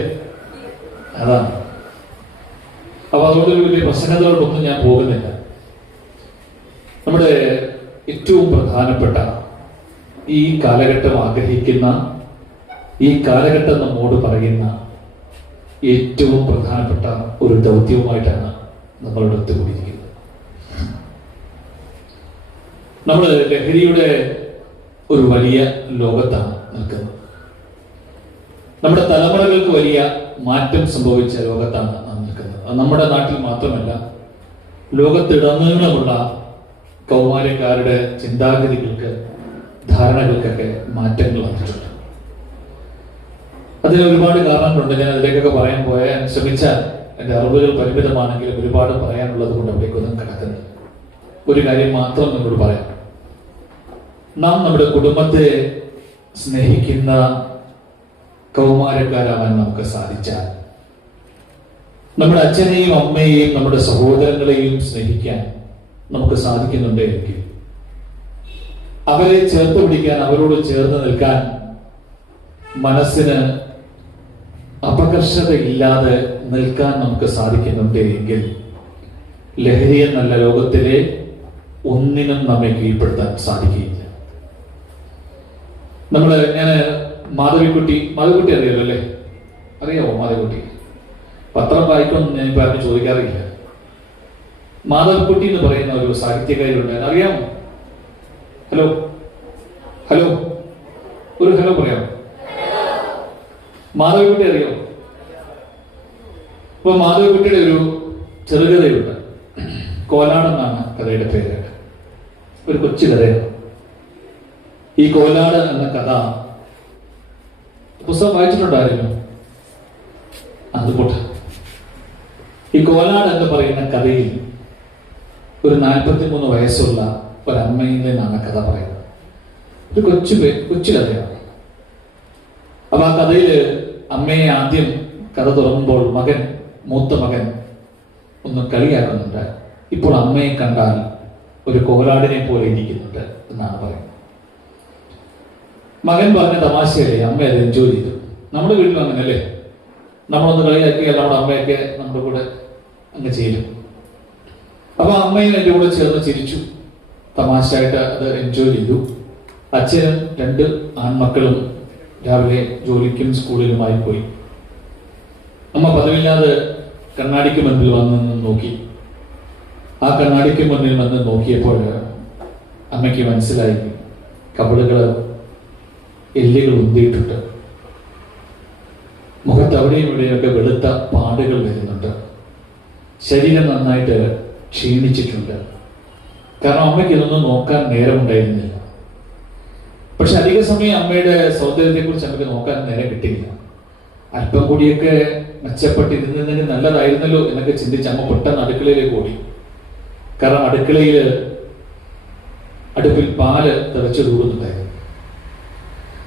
അതാണ്. അപ്പൊ അതുകൊണ്ട് വലിയ പ്രസംഗത്തോടൊന്നും ഞാൻ പോകുന്നില്ല. നമ്മുടെ ഏറ്റവും പ്രധാനപ്പെട്ട ഈ കാലഘട്ടം ആഗ്രഹിക്കുന്ന, ഈ കാലഘട്ടം നമ്മോട് പറയുന്ന ഏറ്റവും പ്രധാനപ്പെട്ട ഒരു ദൗത്യവുമായിട്ടാണ് നമ്മളുടെ ഒത്തുകൂടിയിരിക്കുന്നത്. നമ്മൾ ലഹരിയുടെ ഒരു വലിയ ലോകത്താണ് നിൽക്കുന്നത്. നമ്മുടെ തലമുറകൾക്ക് വലിയ മാറ്റം സംഭവിച്ച ലോകത്താണ് നാം നിൽക്കുന്നത്. അത് നമ്മുടെ നാട്ടിൽ മാത്രമല്ല, ലോകത്തിടനീളമുള്ള കൗമാരക്കാരുടെ ചിന്താഗതികൾക്ക്, ധാരണകൾക്കൊക്കെ മാറ്റങ്ങൾ വന്നിട്ടുണ്ട്. അതിന് ഒരുപാട് കാരണങ്ങളുണ്ട്. ഞാൻ അതിലേക്കൊക്കെ പറയാൻ പോയാൽ ശ്രമിച്ചാൽ എൻ്റെ അറിവുകൾ പരിമിതമാണെങ്കിലും ഒരുപാട് പറയാനുള്ളത് കൊണ്ട് അവിടേക്കൊന്നും കിടക്കുന്നത്. ഒരു കാര്യം മാത്രം നിങ്ങളോട് പറയാം. നാം നമ്മുടെ കുടുംബത്തെ സ്നേഹിക്കുന്ന കൗമാരക്കാരാവാൻ നമുക്ക് സാധിച്ചാൽ, നമ്മുടെ അച്ഛനെയും അമ്മയെയും നമ്മുടെ സഹോദരങ്ങളെയും സ്നേഹിക്കാൻ നമുക്ക് സാധിക്കുന്നുണ്ടെങ്കിൽ, അവരെ ചേർത്ത് പിടിക്കാൻ, അവരോട് ചേർന്ന് നിൽക്കാൻ മനസ്സിന് അപകർഷതയില്ലാതെ നിൽക്കാൻ നമുക്ക് സാധിക്കുന്നുണ്ടെങ്കിൽ, ലഹരി എന്നല്ല ലോകത്തിലെ ഒന്നിനും നമ്മെ കീഴ്പ്പെടുത്താൻ സാധിക്കുകയില്ല. ഞാൻ മാധവിക്കുട്ടി അറിയാലോ അല്ലേ? അറിയാമോ മാധവിക്കുട്ടി? പത്രം വായിക്കൊന്നും ഞാൻ ഇപ്പൊ ആരും ചോദിക്കാറില്ല. മാധവിക്കുട്ടി എന്ന് പറയുന്ന ഒരു സാഹിത്യകാരിയുണ്ട്. അറിയാമോ? ഹലോ ഹലോ ഒരു ഹലോ പറയാമോ? മാധവിക്കുട്ടി അറിയാമോ? ഇപ്പൊ മാധവിക്കുട്ടിയുടെ ഒരു ചെറുകഥയുണ്ട്. കോലാടെന്നാണ് കഥയുടെ പേര്. ഒരു കൊച്ചു കഥയാണ്. ഈ കോലാട് എന്ന കഥ പുസ്തകം വായിച്ചിട്ടുണ്ടായിരുന്നു. അതുകൊണ്ട് ഈ കോലാട് എന്ന് പറയുന്ന കഥയിൽ ഒരു 43 വയസ്സുള്ള ഒരമ്മയിൽ നിന്നാണ് കഥ പറയുന്നത്. ഒരു കൊച്ചു കഥയാണ്. അപ്പൊ ആ കഥയില് അമ്മയെ ആദ്യം കഥ തുറന്നുമ്പോൾ മൂത്ത മകൻ ഒന്ന് കളിയാക്കുന്നുണ്ട്. ഇപ്പോൾ അമ്മയെ കണ്ടാൽ ഒരു കോലാടിനെ പോലെ ഇരിക്കുന്നുണ്ട് എന്നാണ് പറയുന്നത്. മകൻ പറഞ്ഞ തമാശയല്ലേ, അമ്മ അത് എൻജോയ് ചെയ്തു. നമ്മുടെ വീട്ടിലും അങ്ങനെ അല്ലേ? നമ്മളൊന്ന് കളിയാക്കിയാൽ നമ്മുടെ അമ്മയൊക്കെ നമ്മുടെ കൂടെ അങ്ങ് ചേരും. അപ്പൊ അമ്മയും എൻ്റെ കൂടെ ചേർന്ന് ചിരിച്ചു, തമാശയായിട്ട് അത് എൻജോയ് ചെയ്തു. അച്ഛനും 2 ആൺമക്കളും രാവിലെ ജോലിക്കും സ്കൂളിലുമായി പോയി. അമ്മ പതിവില്ലാതെ കണ്ണാടിക്ക് മുൻപിൽ വന്ന് നോക്കി. ആ കണ്ണാടിക്ക് മുന്നിൽ വന്ന് നോക്കിയപ്പോൾ അമ്മയ്ക്ക് മനസ്സിലായി കവിളുകള് എല്ലുകൾ ഉന്തിയിട്ടുണ്ട്. മുഖത്ത് അവിടെയും ഇവിടെയൊക്കെ വെളുത്ത പാടുകൾ വരുന്നുണ്ട്. ശരീരം നന്നായിട്ട് ക്ഷീണിച്ചിട്ടുണ്ട്. കാരണം അമ്മയ്ക്ക് ഇതൊന്നും നോക്കാൻ നേരമുണ്ടായിരുന്നില്ല. പക്ഷെ അധിക സമയം അമ്മയുടെ സൗന്ദര്യത്തെ കുറിച്ച് നമുക്ക് നോക്കാൻ നേരം കിട്ടിയില്ല. അല്പം കൂടിയൊക്കെ മെച്ചപ്പെട്ടിരുന്നതിന് നല്ലതായിരുന്നല്ലോ എന്നൊക്കെ ചിന്തിച്ച് അമ്മ പെട്ടെന്ന് അടുക്കളയിലേക്ക് ഓടി. കാരണം അടുപ്പിൽ പാല് തിളച്ചു തൂടുന്നുണ്ടായിരുന്നു.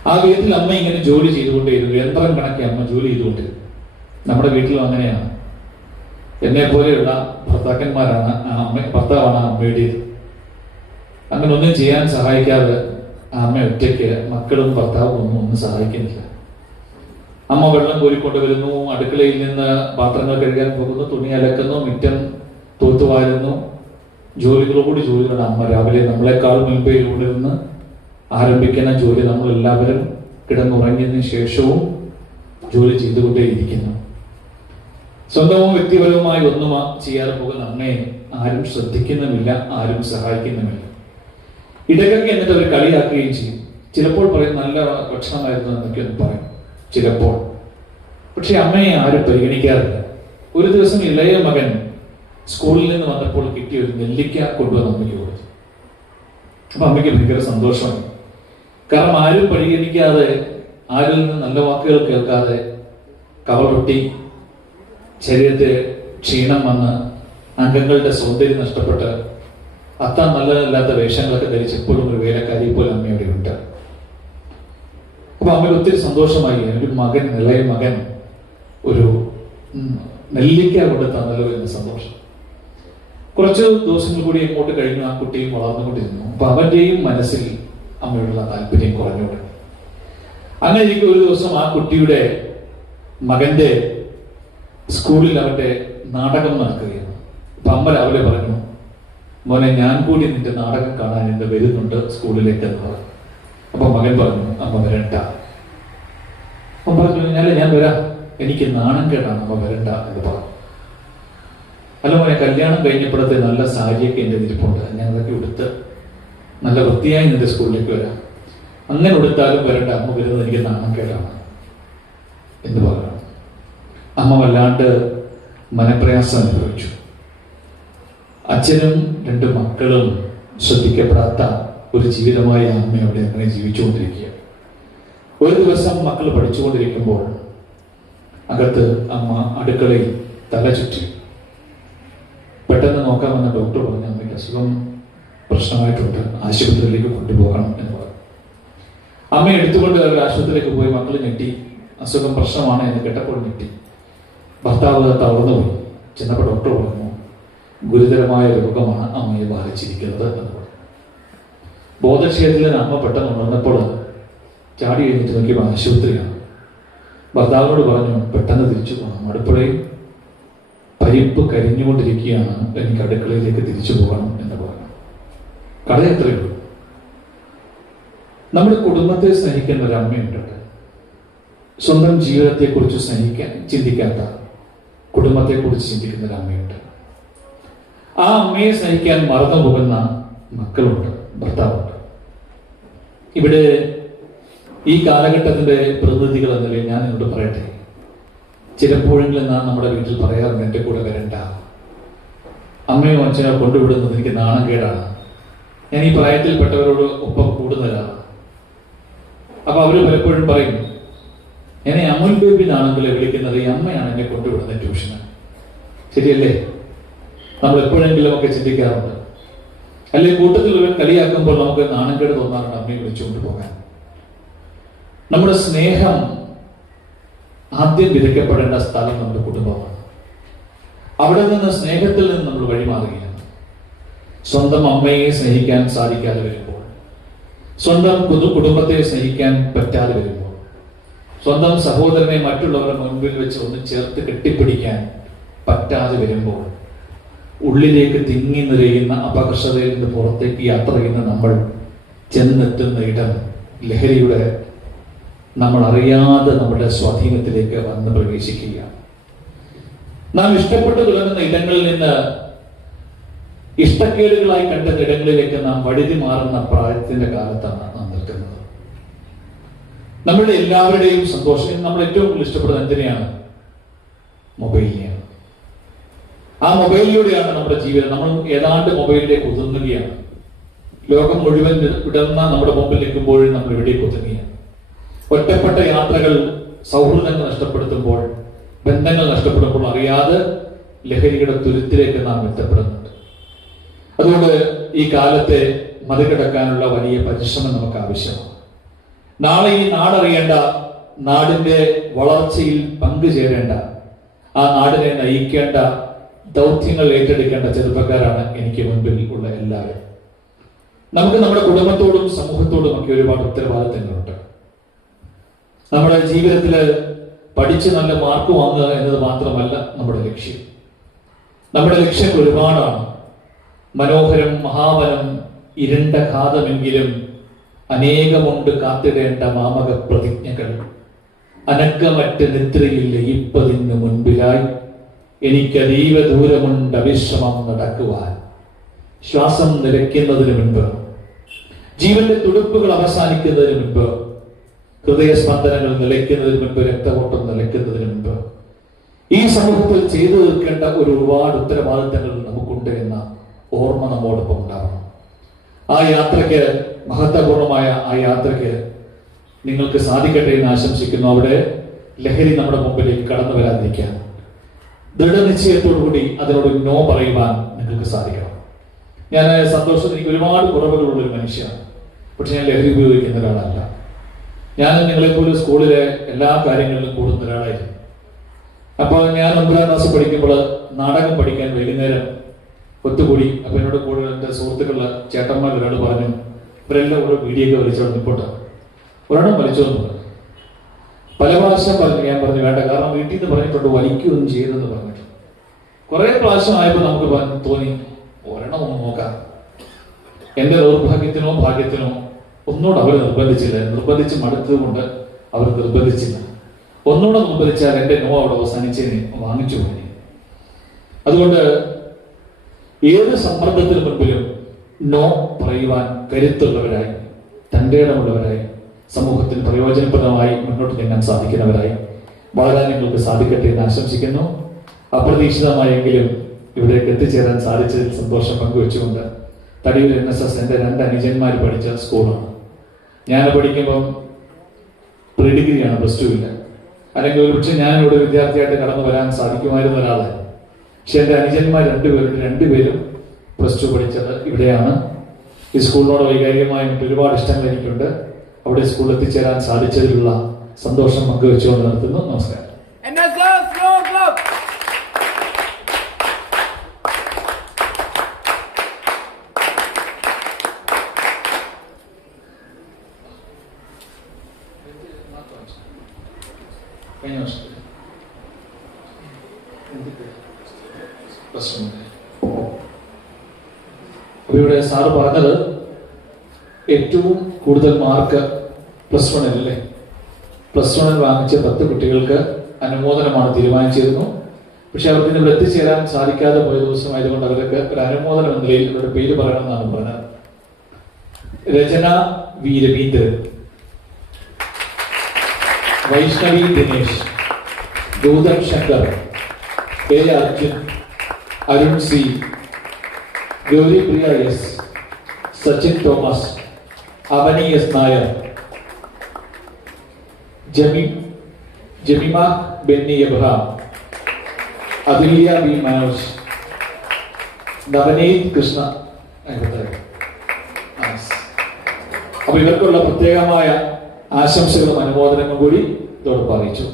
ആ വീട്ടിൽ അമ്മ ഇങ്ങനെ ജോലി ചെയ്തുകൊണ്ടേയിരുന്നു. യന്ത്രം കണക്കെ അമ്മ ജോലി ചെയ്തുകൊണ്ടിരുന്നു. നമ്മുടെ വീട്ടിലും അങ്ങനെയാണ്. എന്നെ പോലെയുള്ള ഭർത്താവാണ് അമ്മയുടേത്. അങ്ങനെ ഒന്നും ചെയ്യാൻ സഹായിക്കാതെ ആ അമ്മ ഒറ്റയ്ക്ക് മക്കളും ഭർത്താവും ഒന്നും സഹായിക്കുന്നില്ല. അമ്മ വെള്ളം കോരിക്കൊണ്ട് വരുന്നു, അടുക്കളയിൽ നിന്ന് പാത്രങ്ങൾ കഴുകാൻ പോകുന്നു, തുണി അലക്കുന്നു, മുറ്റം തൂത്തുവാരുന്നു. ജോലികളാണ് അമ്മ രാവിലെ നമ്മളെക്കാൾ മുൻപേ ഉണർന്ന് ആരംഭിക്കുന്ന ജോലി. നമ്മളെല്ലാവരും കിടന്നുറങ്ങിയതിനു ശേഷവും ജോലി ചെയ്തുകൊണ്ടേയിരിക്കുന്നു. സ്വന്തവും വ്യക്തിപരവുമായി ഒന്നും ചെയ്യാതെ പോകുന്ന അമ്മയെ ആരും ശ്രദ്ധിക്കുന്നുമില്ല, ആരും സഹായിക്കുന്നുമില്ല. ഇടയ്ക്കൊക്കെ എന്നിട്ട് അവർ കളിയാക്കുകയും ചെയ്യും. ചിലപ്പോൾ പറയും നല്ല ഭക്ഷണമായിരുന്നു എന്നൊക്കെ ഒന്ന് പറയും ചിലപ്പോൾ. പക്ഷെ അമ്മയെ ആരും പരിഗണിക്കാറില്ല. ഒരു ദിവസം ഇളയ മകൻ സ്കൂളിൽ നിന്ന് വന്നപ്പോൾ കിട്ടിയ ഒരു നെല്ലിക്ക കൊണ്ടുവന്ന് അമ്മയ്ക്ക് കൊടുത്തു. അപ്പൊ അമ്മയ്ക്ക് ഭയങ്കര സന്തോഷമായി. കാരണം ആരും പരിഗണിക്കാതെ, ആരിൽ നിന്ന് നല്ല വാക്കുകൾ കേൾക്കാതെ, കവളൊട്ടി, ശരീരത്തെ ക്ഷീണം വന്ന്, അംഗങ്ങളുടെ സൗന്ദര്യം നഷ്ടപ്പെട്ട്, അത്ര നല്ലതല്ലാത്ത വേഷങ്ങളൊക്കെ ധരിച്ചപ്പോഴും ഒരു വേലക്കാരി പോലെ അമ്മയോടെ ഉണ്ട്. അപ്പൊ അമ്മയ്ക്ക് ഒത്തിരി സന്തോഷമായി. ഒരു മകൻ, ഇളയ മകൻ ഒരു നെല്ലിക്ക കൊണ്ട് തന്നല്ലോ എന്ന സന്തോഷം. കുറച്ച് ദിവസങ്ങൾ കൂടി ഇങ്ങോട്ട് കഴിഞ്ഞു, ആ കുട്ടിയും വളർന്നുകൊണ്ടിരുന്നു. അപ്പൊ അവന്റെയും മനസ്സിൽ അമ്മയോടുള്ള താല്പര്യം കുറഞ്ഞുകൊണ്ട് അങ്ങനെ ഇരിക്കും. ഒരു ദിവസം ആ കുട്ടിയുടെ മകന്റെ സ്കൂളിൽ അവന്റെ നാടകം നടക്കുകയാണ്. അപ്പൊ അമ്മ രാവിലെ പറഞ്ഞു, മോനെ ഞാൻ കൂടി നിന്റെ നാടകം കാണാൻ ഇന്ന് വരുന്നുണ്ട് സ്കൂളിലേക്ക് എന്ന് പറഞ്ഞു. അപ്പൊ മകൻ പറഞ്ഞു, അമ്മ വരണ്ട. അമ്മ പറഞ്ഞു, ഞാൻ വരാം, എനിക്ക് നാണം കേടാണ്, അമ്മ വരണ്ട എന്ന് പറഞ്ഞു. അല്ല മോനെ, കല്യാണം കഴിഞ്ഞപ്പോഴത്തെ നല്ല സാരിയൊക്കെ എൻ്റെ ഇരിപ്പുണ്ട്, ഞാൻ അതൊക്കെ ഉടുത്ത് നല്ല വൃത്തിയായി നിന്റെ സ്കൂളിലേക്ക് വരാം. അങ്ങനെ ഉടുത്താലും വരണ്ട, അമ്മ വരുന്നത് എനിക്ക് നാണം കേടാണ് എന്ന് പറഞ്ഞു. അമ്മ വല്ലാണ്ട് മനപ്രയാസം അനുഭവിച്ചു. അച്ഛനും 2 മക്കളും ശ്രദ്ധിക്കപ്പെടാത്ത ഒരു ജീവിതമായി അമ്മയോടെ അങ്ങനെ ജീവിച്ചുകൊണ്ടിരിക്കുക. ഒരു ദിവസം മക്കൾ പഠിച്ചുകൊണ്ടിരിക്കുമ്പോൾ അകത്ത് അമ്മ അടുക്കളയിൽ തല ചുറ്റി. പെട്ടെന്ന് നോക്കാമെന്ന ഡോക്ടർ പറഞ്ഞു, അമ്മയ്ക്ക് അസുഖം പ്രശ്നമായിട്ടുണ്ട്, ആശുപത്രിയിലേക്ക് കൊണ്ടുപോകണം എന്ന് പറഞ്ഞു. അമ്മ എടുത്തുകൊണ്ട് അവർ ആശുപത്രിയിലേക്ക് പോയി. മക്കൾ ഞെട്ടി, അസുഖം പ്രശ്നമാണ് എന്ന് കേട്ടപ്പോൾ ഞെട്ടി. ഭർത്താവ് തളർന്നുപോയി. ചെന്നപ്പോൾ ഡോക്ടർ പറഞ്ഞു, ഗുരുതരമായ രോഗമാണ് അമ്മയെ ബാധിച്ചിരിക്കുന്നത് എന്ന് പറഞ്ഞു. ബോധക്ഷയത്തിൽ അമ്മ പെട്ടെന്ന് ഉണർന്നപ്പോൾ ചാടി കഴിഞ്ഞിട്ട് നോക്കിയപ്പോൾ ആശുപത്രിയാണ്. ഭർത്താവിനോട് പറഞ്ഞു, പെട്ടെന്ന് തിരിച്ചു പോകണം, അടുക്കളയിൽ പരിപ്പ് കരിഞ്ഞുകൊണ്ടിരിക്കുകയാണ്, എനിക്ക് അടുക്കളയിലേക്ക് തിരിച്ചു പോകണം എന്ന് പറഞ്ഞു. കഥ എത്രയേ ഉള്ളൂ. നമ്മുടെ കുടുംബത്തെ സ്നേഹിക്കുന്ന ഒരു അമ്മയുണ്ട്. സ്വന്തം ജീവിതത്തെക്കുറിച്ച് ചിന്തിക്കാത്ത, കുടുംബത്തെക്കുറിച്ച് ചിന്തിക്കുന്ന ഒരു അമ്മയുണ്ട്. ആ അമ്മയെ സ്നേഹിക്കാൻ മറന്നു പോകുന്ന മക്കളുണ്ട്, ഭർത്താവുണ്ട്. ഇവിടെ ഈ കാലഘട്ടത്തിന്റെ പ്രതിനിധികൾ എന്ന നിലയിൽ ഞാൻ നിന്നോട് പറയട്ടെ, ചിലപ്പോഴെങ്കിലും നാം നമ്മുടെ വീട്ടിൽ പറയാറുണ്ട്, എൻ്റെ കൂടെ വരണ്ട, അമ്മയോ അച്ഛനോ കൊണ്ടുവിടുന്നത് എനിക്ക് നാണം കേടാണ്, ഞാൻ ഈ പ്രായത്തിൽപ്പെട്ടവരോട് ഒപ്പം കൂടുന്നതാണ്. അപ്പൊ അവര് പലപ്പോഴും പറയും, എന്നെ അമുൽ ബേബിനാണെങ്കിൽ വിളിക്കുന്നത്, ഈ അമ്മയാണ് എന്നെ കൊണ്ടുവിടുന്നത് ട്യൂഷന്. ശരിയല്ലേ? നമ്മൾ എപ്പോഴെങ്കിലും ഒക്കെ ചിന്തിക്കാറുണ്ട്. അല്ലെങ്കിൽ കൂട്ടത്തിൽ ഒരു കളിയാക്കുമ്പോൾ നമുക്ക് നാണക്കേട് തോന്നാറുണ്ട് അമ്മയെ വിളിച്ചുകൊണ്ട് പോകാൻ. നമ്മുടെ സ്നേഹം ആദ്യം വിതയ്ക്കപ്പെടേണ്ട സ്ഥലം നമ്മുടെ കുടുംബമാണ്. അവിടെ നിന്ന് സ്നേഹത്തിൽ നിന്ന് നമ്മൾ വഴിമാറുകയാണ്. സ്വന്തം അമ്മയെ സ്നേഹിക്കാൻ സാധിക്കാതെ വരുമ്പോൾ, സ്വന്തം കുടുംബത്തെ സ്നേഹിക്കാൻ പറ്റാതെ വരുമ്പോൾ, സ്വന്തം സഹോദരനെ മറ്റുള്ളവരുടെ മുൻപിൽ വെച്ച് ഒന്ന് ചേർത്ത് കെട്ടിപ്പിടിക്കാൻ പറ്റാതെ വരുമ്പോൾ, ഉള്ളിലേക്ക് തിങ്ങി നിറയുന്ന അപകർഷതയിൽ നിന്ന് പുറത്തേക്ക് യാത്ര ചെയ്യുന്ന നമ്മൾ ചെന്നെത്തുന്ന ഇടം ലഹരിയുടെ നമ്മൾ അറിയാതെ നമ്മുടെ സ്വാധീനത്തിലേക്ക് വന്ന് പ്രവേശിക്കുകയാണ്. നാം ഇഷ്ടപ്പെട്ടു തുടങ്ങുന്ന ഇടങ്ങളിൽ നിന്ന് ഇഷ്ടക്കേടുകളായി കണ്ട ഇടങ്ങളിലേക്ക് നാം വഴുതി മാറുന്ന പ്രായത്തിന്റെ കാലത്താണ് നാം നിൽക്കുന്നത്. നമ്മളുടെ എല്ലാവരുടെയും സന്തോഷം നമ്മൾ ഏറ്റവും കൂടുതൽ ഇഷ്ടപ്പെടുന്നത് എന്തിനെയാണ്? മൊബൈലിനെയാണ്. ആ മൊബൈലിലൂടെയാണ് നമ്മുടെ ജീവിതം. നമ്മൾ ഏതാണ്ട് മൊബൈലിലേക്ക് ഒതുങ്ങുകയാണ്. ലോകം മുഴുവൻ വിടർന്ന നമ്മുടെ മുമ്പിൽ നിൽക്കുമ്പോഴും നമ്മൾ ഇവിടേക്ക് ഒതുങ്ങുകയാണ്. ഒറ്റപ്പെട്ട യാത്രകൾ സൗഹൃദങ്ങൾ നഷ്ടപ്പെടുത്തുമ്പോൾ, ബന്ധങ്ങൾ നഷ്ടപ്പെടുമ്പോൾ അറിയാതെ ലഹരിയുടെ തുരുത്തിലേക്ക് നാം എത്തപ്പെടുന്നുണ്ട്. അതുകൊണ്ട് ഈ കാലത്തെ മറികടക്കാനുള്ള വലിയ പരിശ്രമം നമുക്ക് ആവശ്യമാണ്. നാളെ ഈ നാടറിയേണ്ട, നാടിന്റെ വളർച്ചയിൽ പങ്കുചേരേണ്ട, ആ നാടിനെ നയിക്കേണ്ട ദൗത്യങ്ങൾ ഏറ്റെടുക്കേണ്ട ചെറുപ്പക്കാരാണ് എനിക്ക് മുൻപിൽ ഉള്ള എല്ലാവരും. നമുക്ക് നമ്മുടെ കുടുംബത്തോടും സമൂഹത്തോടും ഒക്കെ ഒരുപാട് ഉത്തരവാദിത്തങ്ങളുണ്ട്. നമ്മുടെ ജീവിതത്തില് പഠിച്ച് നല്ല മാർക്ക് വാങ്ങുക എന്നത് മാത്രമല്ല നമ്മുടെ ലക്ഷ്യം. നമ്മുടെ ലക്ഷ്യങ്ങൾ ഒരുപാടാണ്. മനോഹരം മഹാവനം ഇരുണ്ട ഘാതമെങ്കിലും അനേകമുണ്ട് കാത്തിടേണ്ട മാമക പ്രതിജ്ഞകൾ. അനക്കമറ്റ നിദ്രയിൽ ലയിപ്പതിന് മുൻപിലായി എനിക്കതീവ ദൂരമുണ്ട് അവിശ്രമം നടക്കുവാൻ. ശ്വാസം നിലയ്ക്കുന്നതിന് മുൻപ്, ജീവന്റെ തുടുപ്പുകൾ അവസാനിക്കുന്നതിന് മുൻപ്, ഹൃദയസ്പന്ദനങ്ങൾ നിലയ്ക്കുന്നതിന് മുൻപ്, രക്തഓട്ടം നിലയ്ക്കുന്നതിന് മുൻപ് ഈ സമൂഹത്തിൽ ചെയ്തു തീർക്കേണ്ട ഒരുപാട് ഉത്തരവാദിത്തങ്ങൾ നമുക്കുണ്ട് എന്ന ഓർമ്മ നമ്മോടൊപ്പം ഉണ്ടാവണം. ആ യാത്രയ്ക്ക്, മഹത്വപൂർണമായ ആ യാത്രയ്ക്ക് നിങ്ങൾക്ക് സാധിക്കട്ടെ എന്ന് ആശംസിക്കുന്നു. അവിടെ ലഹരി നമ്മുടെ മുമ്പിലേക്ക് കടന്നു വരാതിരിക്കാൻ ദൃഢനിശ്ചയത്തോടുകൂടി അതിനോട് നോ പറയുവാൻ നിങ്ങൾക്ക് സാധിക്കണം. ഞാൻ സന്തോഷത്തിൽ എനിക്ക് ഒരുപാട് കുറവുകളുള്ള ഒരു മനുഷ്യനാണ്. പക്ഷെ ഞാൻ ലഹരി ഉപയോഗിക്കുന്ന ഒരാളല്ല. ഞാൻ നിങ്ങളെപ്പോലെ സ്കൂളിലെ എല്ലാ കാര്യങ്ങളിലും കൂടുന്ന ഒരാളായിരുന്നു. അപ്പോൾ ഞാൻ 9ാം ക്ലാസ് പഠിക്കുമ്പോൾ നാടകം പഠിക്കാൻ വൈകുന്നേരം ഒത്തുകൂടി. അപ്പൊ എന്നോട് കൂടെ എൻ്റെ സുഹൃത്തുക്കളുടെ ചേട്ടന്മാർ ഒരാൾ പറഞ്ഞു, ഇവരെല്ലാം ഓരോ വീഡിയൊക്കെ വലിച്ചോണ്ട് നിൽപ്പോട്ടെ, ഒരെണ്ണം വലിച്ചോന്ന് പറഞ്ഞു. പല പ്രാവശ്യം പറഞ്ഞു. ഞാൻ പറഞ്ഞു വേണ്ട, കാരണം വീട്ടിൽ നിന്ന് പറഞ്ഞിട്ടുണ്ട് വലിക്കുകയൊന്നും ചെയ്തെന്ന് പറഞ്ഞിട്ട്. കുറെ പ്രാവശ്യം ആയപ്പോൾ നമുക്ക് തോന്നി ഒരെണ്ണം ഒന്ന് നോക്കാം. എന്റെ ദൗർഭാഗ്യത്തിനോ ഭാഗ്യത്തിനോ ഒന്നുകൂടെ അവർ നിർബന്ധിച്ചില്ല. നിർബന്ധിച്ച് മടുത്തത് കൊണ്ട് അവർ നിർബന്ധിച്ചില്ല. ഒന്നുകൂടെ നിർബന്ധിച്ചാൽ എന്റെ നോ അവിടെ അവസാനിച്ചതിന് വാങ്ങിച്ചു പോയി. അതുകൊണ്ട് ഏത് സമ്മർദ്ദത്തിന് മുൻപിലും നോ പറയുവാൻ കരുത്തുള്ളവരായി, തന്റെ ഇടമുള്ളവരായി, സമൂഹത്തിന് പ്രയോജനപ്രദമായി മുന്നോട്ട് നീങ്ങാൻ സാധിക്കുന്നവരായി വളരാൻ നിങ്ങൾക്ക് സാധിക്കട്ടെ എന്ന് ആശംസിക്കുന്നു. അപ്രതീക്ഷിതമായെങ്കിലും ഇവിടേക്ക് എത്തിച്ചേരാൻ സാധിച്ചതിൽ സന്തോഷം പങ്കുവെച്ചുകൊണ്ട് തടിയൂർ NSS എൻ്റെ 2 അനുജന്മാർ പഠിച്ച സ്കൂളാണ്. ഞാൻ പഠിക്കുമ്പം പ്രീ ഡിഗ്രിയാണ്, +2 ഇല്ല. അല്ലെങ്കിൽ ഒരുപക്ഷെ ഞാനിവിടെ വിദ്യാർത്ഥിയായിട്ട് കടന്നു വരാൻ സാധിക്കുമായിരുന്ന ഒരാളാണ്. പക്ഷെ എൻ്റെ അനുജന്മാർ രണ്ടുപേരും +2 പഠിച്ചത് ഇവിടെയാണ്. ഈ സ്കൂളിനോട് വൈകാരികമായി ഒരുപാട് ഇഷ്ടങ്ങൾ എനിക്കുണ്ട്. അവിടെ സ്കൂളിൽ എത്തിച്ചേരാൻ സാധിച്ചതിലുള്ള സന്തോഷം പങ്കുവെച്ചുകൊണ്ട് നിർത്തുന്നു. നമസ്കാരം. അപ്പൊ ഇവിടെ സാറ് പറഞ്ഞത് ഏറ്റവും കൂടുതൽ മാർക്ക് +1 അല്ലേ, +1 വാങ്ങിച്ച 10 കുട്ടികൾക്ക് അനുമോദനമാണ് തീരുമാനിച്ചിരുന്നു. പക്ഷെ അവർക്ക് ഇവിടെ എത്തിച്ചേരാൻ സാധിക്കാതെ പോയ ദിവസമായതുകൊണ്ട് അവർക്ക് ഒരു അനുമോദനം എന്ന നിലയിൽ അവരുടെ പേര് പറയണമെന്നാണ് പറഞ്ഞത്. Rachana V Raveendran, Vaishnavi Dinesh, Gautham Shankar, A Arjun, Arun C, Gauripriya S, Sachin Thomas, Avani S Nair, Jemima Benny Abraham, Athulya B Manoj, Navaneeth Krishna. അപ്പൊ ഇവർക്കുള്ള പ്രത്യേകമായ ആശംസകളും അനുമോദനങ്ങളും കൂടി ഇതോടൊപ്പം അറിയിച്ചു.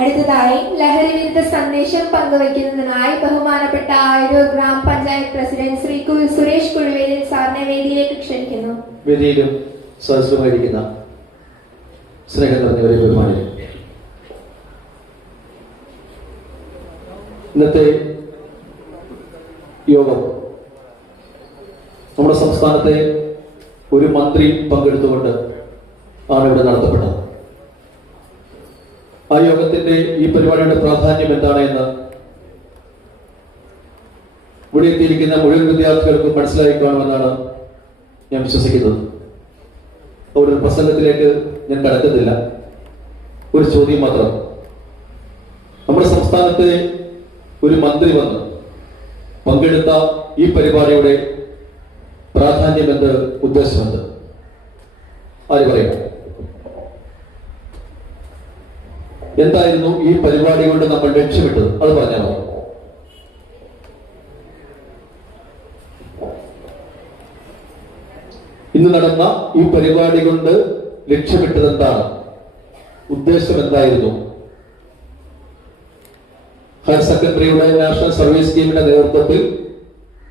അടുത്തതായി ലഹരി വിരുദ്ധ സന്ദേശം പങ്കുവയ്ക്കുന്നതിനായി ബഹുമാനപ്പെട്ട ആയൂർ ഗ്രാമപഞ്ചായത്ത് പ്രസിഡന്റ് ശ്രീ സുരേഷ് കുഴുവേലിൽ സാറിനെ വേദിയിലേക്ക് ക്ഷണിക്കുന്നു. വേദിയിലും സദസ്സിലുമായിരിക്കുന്ന സ്നേഹം നിറഞ്ഞവരെ ബഹുമാനിക്കും. ഇന്നത്തെ യോഗം നമ്മുടെ സംസ്ഥാനത്തെ ഒരു മന്ത്രി പങ്കെടുത്തുകൊണ്ട് ആണ് ഇവിടെ നടത്തപ്പെട്ടത്. ആ യോഗത്തിന്റെ ഈ പരിപാടിയുടെ പ്രാധാന്യം എന്താണ് എന്ന് ഇവിടെ എത്തിയിരിക്കുന്ന മുഴുവൻ വിദ്യാർത്ഥികൾക്കും മനസ്സിലായി കാണുമെന്നാണ് ഞാൻ വിശ്വസിക്കുന്നത്. ഒരു പ്രസംഗത്തിലേക്ക് ഞാൻ കടക്കുന്നില്ല. ഒരു ചോദ്യം മാത്രം. നമ്മുടെ സംസ്ഥാനത്തെ ഒരു മന്ത്രി വന്ന് പങ്കെടുത്ത ഈ പരിപാടിയുടെ പ്രാധാന്യം എന്ത്, ഉദ്ദേശമെന്ത്, ആര് പറയാം? എന്തായിരുന്നു ഈ പരിപാടി കൊണ്ട് നമ്മൾ ലക്ഷ്യമിട്ടത്? അത് പറഞ്ഞാൽ ഇന്ന് നടന്ന ഈ പരിപാടി കൊണ്ട് ലക്ഷ്യമിട്ടത് എന്താണ്, ഉദ്ദേശം എന്തായിരുന്നു? ഹയർ സെക്കൻഡറിയുടെ നാഷണൽ സർവീസ് സ്കീമിന്റെ നേതൃത്വത്തിൽ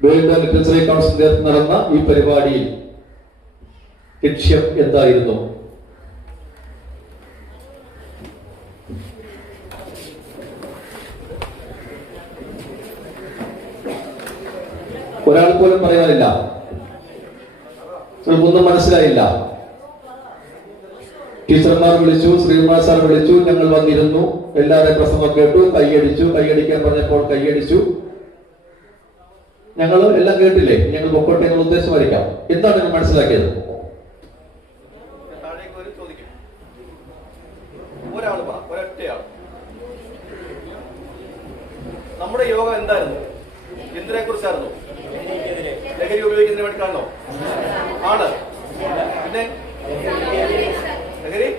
വേൾഡ് ലിറ്ററേച്ചർ കൗൺസിൽ നേതൃത്വം നടന്ന ഈ പരിപാടിയിൽ ലക്ഷ്യം എന്തായിരുന്നു? ഒരാൾ പോലും പറയാനില്ല. ഒന്നും മനസ്സിലായില്ല. ടീച്ചർമാർ വിളിച്ചു, ശ്രീകുമാർ സാർ വിളിച്ചു, ഞങ്ങൾ വന്നിരുന്നു, എല്ലാവരുടെയും പ്രസംഗം കേട്ടു, കൈയടിച്ചു. കൈയടിക്കാൻ പറഞ്ഞപ്പോൾ കൈയടിച്ചു. ഞങ്ങൾ എല്ലാം കേട്ടില്ലേ? ഞങ്ങൾ പൊക്കോട്ടെ എന്നുള്ള ഉദ്ദേശമായിരിക്കാം. എന്താണ് നിങ്ങൾ മനസ്സിലാക്കിയത്? നമ്മുടെ യോഗം എന്താ? ലഹരി ഉപയോഗിക്കുന്നതിന് വേണ്ടി കാണണോ? ആണ്. പിന്നെ ലഹരി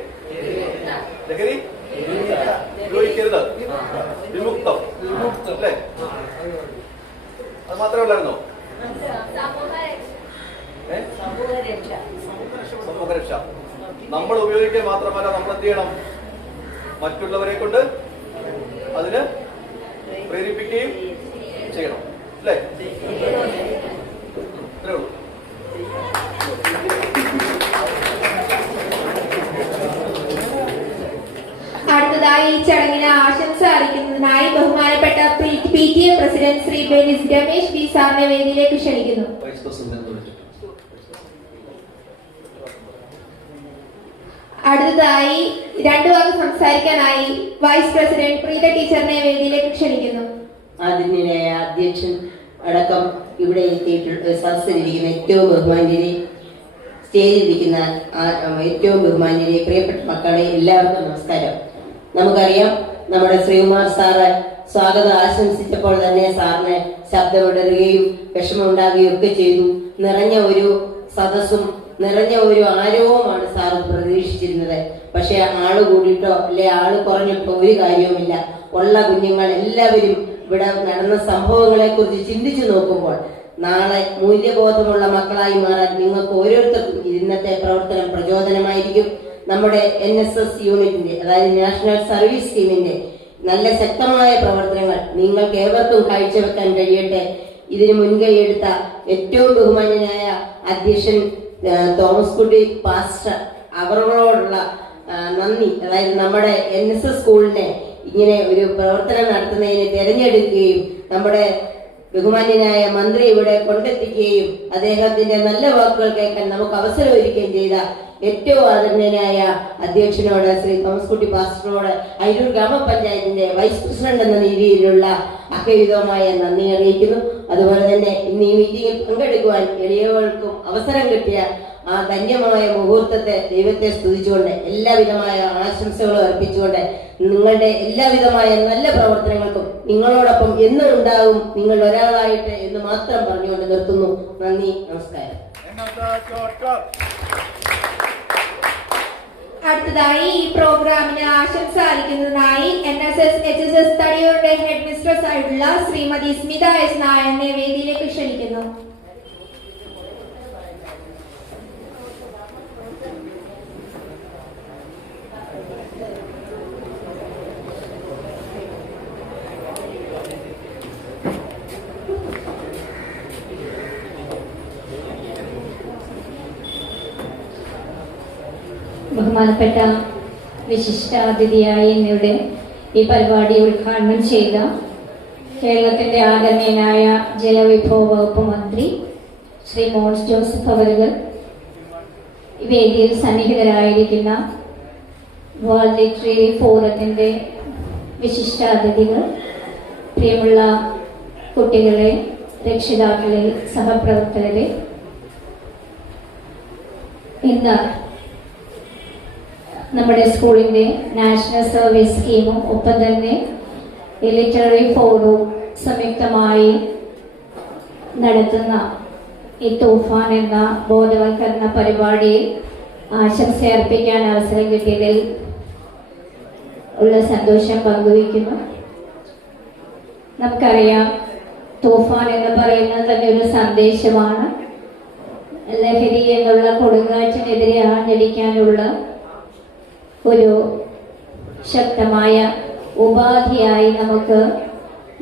ലഹരി ഉപയോഗിക്കരുത്, വിമുക്തം അല്ലേ? അത് മാത്രമേ ഉള്ളായിരുന്നോ? സമൂഹരക്ഷ. നമ്മൾ ഉപയോഗിക്കുക മാത്രമല്ല, നമ്മൾ എന്ത് ചെയ്യണം? മറ്റുള്ളവരെ കൊണ്ട് അതിന് പ്രേരിപ്പിക്കുകയും ചെയ്യണം അല്ലേ? ഇത്രേ ഉള്ളൂ. അടുത്തതായി ഈ ചടങ്ങിന് ആശംസ അറിയിക്കുന്നതിനായി ബഹുമാനപ്പെട്ട PTA president Shri Benis Ramesh B സാറിനെ വേദിയിലേക്ക് ക്ഷണിക്കുന്നു. Vice president. അടുത്തതായി രണ്ടു വാക്ക് സംസാരിക്കാനായി വൈസ് പ്രസിഡന്റ് പ്രീത ടീച്ചറിനെ വേദിയിലേക്ക് ക്ഷണിക്കുന്നു. ആദരണീയനായ അധ്യക്ഷൻ അടക്കം ഇവിടെ എത്തിയിട്ടുള്ള സദസ്സിലിരിക്കുന്ന ഏറ്റവും ബഹുമാന്യരെ, സ്റ്റേജിലിരിക്കുന്ന ഏറ്റവും ബഹുമാന്യരെ, പ്രിയപ്പെട്ട മക്കളെ, എല്ലാവർക്കും നമസ്കാരം. നമുക്കറിയാം, നമ്മുടെ ശ്രീകുമാർ സാറ് സ്വാഗതം ആശംസിച്ചപ്പോൾ തന്നെ സാറിന് ശബ്ദമിടറുകയും വിഷമമുണ്ടാകുകയും ഒക്കെ ചെയ്തു. നിറഞ്ഞ ഒരു സദസ്സും നിറഞ്ഞ ഒരു ആരവവുമാണ് സാറ് പ്രതീക്ഷിച്ചിരുന്നത്. പക്ഷെ ആള് കൂടിയിട്ടോ അല്ലെ ആള് കുറഞ്ഞിട്ടോ ഒരു കാര്യവുമില്ല. ഉള്ള കുഞ്ഞുങ്ങൾ എല്ലാവരും ഇവിടെ നടന്ന സംഭവങ്ങളെ കുറിച്ച് ചിന്തിച്ചു നോക്കുമ്പോൾ നാളെ മൂല്യബോധമുള്ള മക്കളായി മാറാൻ നിങ്ങൾക്ക് ഓരോരുത്തർക്കും ഇന്നത്തെ പ്രവർത്തനം പ്രചോദനമായിരിക്കും. നമ്മുടെ NSS യൂണിറ്റിന്റെ, അതായത് നാഷണൽ സർവീസ് സ്കീമിന്റെ നല്ല ശക്തമായ പ്രവർത്തനങ്ങൾ നിങ്ങൾക്ക് ഏവർക്കും കാഴ്ചവെക്കാൻ കഴിയട്ടെ. ഇതിന് മുൻകൈയെടുത്ത ഏറ്റവും ബഹുമാന്യനായ അധ്യക്ഷൻ തോമസ് കുട്ടി പാസ്റ്റർ അവരോടുള്ള നന്ദി, അതായത് നമ്മുടെ NSS സ്കൂളിനെ ഇങ്ങനെ ഒരു പ്രവർത്തനം നടത്തുന്നതിന് തിരഞ്ഞെടുക്കുകയും നമ്മുടെ ബഹുമാന്യനായ മന്ത്രി ഇവിടെ കൊണ്ടെത്തിക്കുകയും അദ്ദേഹത്തിന്റെ നല്ല വാക്കുകൾ കേൾക്കാൻ നമുക്ക് അവസരം ഒരുക്കുകയും ചെയ്ത ഏറ്റവും ആദരണീയനായ അധ്യക്ഷനോട്, ശ്രീ തോമസ് കുട്ടി പാസ്റ്ററോട്, അയിരൂർ ഗ്രാമപഞ്ചായത്തിന്റെ വൈസ് പ്രസിഡന്റ് എന്ന രീതിയിലുള്ള അഹേവിധമായ നന്ദി അറിയിക്കുന്നു. അതുപോലെ തന്നെ ഇന്ന് ഈ മീറ്റിംഗിൽ പങ്കെടുക്കുവാൻ എളിയവർക്കും അവസരം കിട്ടിയ ആ ധന്യമായ മുഹൂർത്തത്തെ ദൈവത്തെ സ്തുതിച്ചുകൊണ്ട് എല്ലാവിധമായ ആശംസകളും അർപ്പിച്ചുകൊണ്ട് നിങ്ങളുടെ എല്ലാവിധമായ നല്ല പ്രവർത്തനങ്ങൾക്കും നിങ്ങളോടൊപ്പം എന്നും ഉണ്ടാകും നിങ്ങൾ ഒരാളായിട്ട് എന്ന് മാത്രം പറഞ്ഞുകൊണ്ട് നിർത്തുന്നു. നന്ദി, നമസ്കാരം. അടുത്തതായി ഈ പ്രോഗ്രാമിന് ആശംസ അറിയിക്കുന്നതിനായി NSS HSS തടിയൂരുടെ ഹെഡ് മിസ്ട്രസ് ആയിട്ടുള്ള ശ്രീമതി സ്മിത S നായരിനെ വേദിയിലേക്ക് ക്ഷണിക്കുന്നു. ബഹുമാനപ്പെട്ട വിശിഷ്ടാതിഥിയായി ഇന്നിവിടെ ഈ പരിപാടി ഉദ്ഘാടനം ചെയ്ത കേരളത്തിന്റെ ആദരണീയനായ ജലവിഭവ വകുപ്പ് മന്ത്രി ശ്രീ മോൻസ് ജോസഫ് അവരുകൾ, വേദിയിൽ സന്നിഹിതരായിരിക്കുന്ന വേൾഡ് ലിറ്റററി ഫോറത്തിന്റെ വിശിഷ്ടാതിഥികൾ, പ്രിയമുള്ള കുട്ടികളെ, രക്ഷിതാക്കളെ, സഹപ്രവർത്തകരെ, ഇന്ന് നമ്മുടെ സ്കൂളിന്റെ നാഷണൽ സർവീസ് സ്കീമും ഒപ്പം തന്നെ ലിറ്റററി ഫോറവും സംയുക്തമായി നടത്തുന്ന ഈ തൂഫാൻ എന്ന ബോധവൽക്കരണ പരിപാടിയിൽ ആശംസ അർപ്പിക്കാൻ അവസരം കിട്ടിയതിൽ ഉള്ള സന്തോഷം പങ്കുവയ്ക്കുന്നു. നമുക്കറിയാം, തൂഫാൻ എന്ന് പറയുന്നത് തന്നെ ഒരു സന്ദേശമാണ്. ലഹരി എന്നുള്ള കൊടുങ്കാറ്റിനെതിരെ ആഞ്ഞടിക്കാനുള്ള ഒരു ശക്തമായ ഉപാധിയായി നമുക്ക്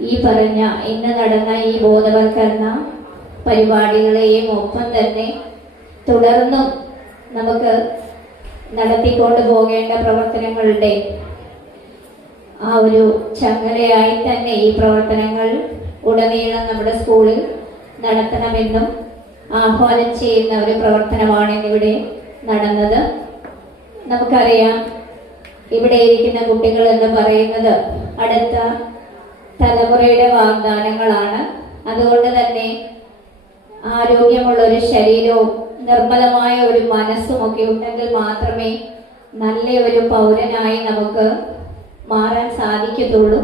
ഈ പറഞ്ഞ ഇന്ന് നടന്ന ഈ ബോധവൽക്കരണ പരിപാടികളെയും ഒപ്പം തന്നെ തുടർന്നും നമുക്ക് നടത്തിക്കൊണ്ടു പോകേണ്ട പ്രവർത്തനങ്ങളുടെ ആ ഒരു ചങ്ങലയായി തന്നെ ഈ പ്രവർത്തനങ്ങൾ ഉടനീളം നമ്മുടെ സ്കൂളിൽ നടത്തണമെന്നും ആഹ്വാനം ചെയ്യുന്ന ഒരു പ്രവർത്തനമാണ് ഇന്നിവിടെ നടന്നത്. നമുക്കറിയാം, ഇവിടെ ഇരിക്കുന്ന കുട്ടികൾ എന്ന് പറയുന്നത് അടുത്ത തലമുറയുടെ വാഗ്ദാനങ്ങളാണ്. അതുകൊണ്ട് തന്നെ ആരോഗ്യമുള്ള ഒരു ശരീരവും നിർമ്മലമായ ഒരു മനസ്സും ഒക്കെ ഉണ്ടെങ്കിൽ മാത്രമേ നല്ല ഒരു പൗരനായി നമുക്ക് മാറാൻ സാധിക്കത്തുള്ളൂ.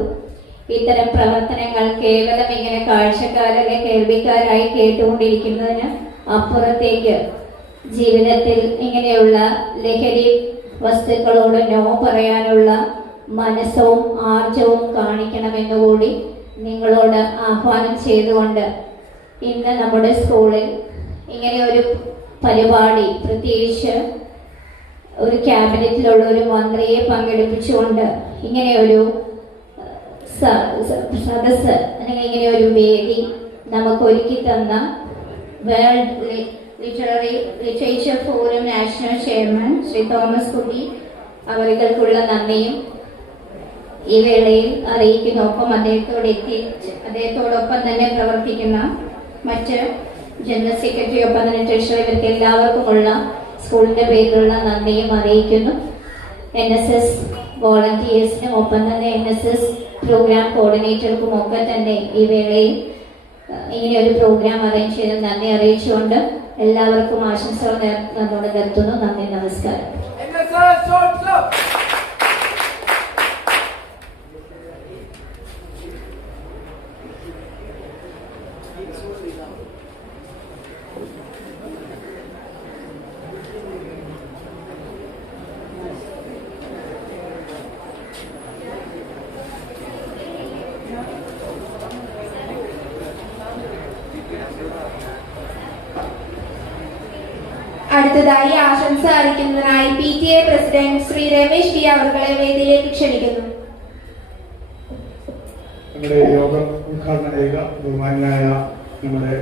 ഇത്തരം പ്രവർത്തനങ്ങൾ കേവലം ഇങ്ങനെ കാഴ്ചക്കാരല്ലെ കേൾവിക്കാരായി കേട്ടുകൊണ്ടിരിക്കുന്നതിന് അപ്പുറത്തേക്ക് ജീവിതത്തിൽ ഇങ്ങനെയുള്ള ലഹരി വസ്തുക്കളോട് നോ പറയാനുള്ള മനസ്സവും ആർജവും കാണിക്കണമെന്നുകൂടി നിങ്ങളോട് ആഹ്വാനം ചെയ്തുകൊണ്ട് ഇന്ന് നമ്മുടെ സ്കൂളിൽ ഇങ്ങനെ ഒരു പരിപാടി, പ്രത്യേകിച്ച് ഒരു ക്യാബിനറ്റിലുള്ള ഒരു മന്ത്രിയെ പങ്കെടുപ്പിച്ചുകൊണ്ട് ഇങ്ങനെ ഒരു സദസ്സ് അല്ലെങ്കിൽ ഇങ്ങനെ ഒരു വേദി നമുക്ക് ഒരുക്കി തന്ന world literature forum national chairman Shri Thomas കുട്ടി അവർക്കുള്ള നന്ദിയും ഈ വേളയിൽ അറിയിക്കുന്നു. ഒപ്പം അദ്ദേഹത്തോടൊപ്പം തന്നെ പ്രവർത്തിക്കുന്ന മറ്റ് ജനറൽ സെക്രട്ടറി, ഒപ്പം തന്നെ ട്രഷറർ, ഇവർക്ക് എല്ലാവർക്കുമുള്ള സ്കൂളിന്റെ പേരിലുള്ള നന്ദിയും അറിയിക്കുന്നു. NSS വോളണ്ടിയേഴ്സിനും ഒപ്പം തന്നെ NSS പ്രോഗ്രാം കോർഡിനേറ്റർക്കും ഒക്കെ തന്നെ ഈ വേളയിൽ ഇങ്ങനെ ഒരു പ്രോഗ്രാം അറേഞ്ച് ചെയ്ത് നന്ദി അറിയിച്ചുകൊണ്ട് എല്ലാവർക്കും ആശംസകൾ നേർന്നുകൊണ്ട് നിർത്തുന്നു. നന്ദി, നമസ്കാരം. അടുത്തതായി ആശംസ അറിയിക്കുന്നതിനായി PTA president Shri Ramesh P അവർകളെ വേദിയിലേക്ക് ക്ഷണിക്കുന്നു. നമ്മുടെ യോഗം ഉദ്ഘാടനം ചെയ്യുക ബഹുമാനായ നമ്മുടെ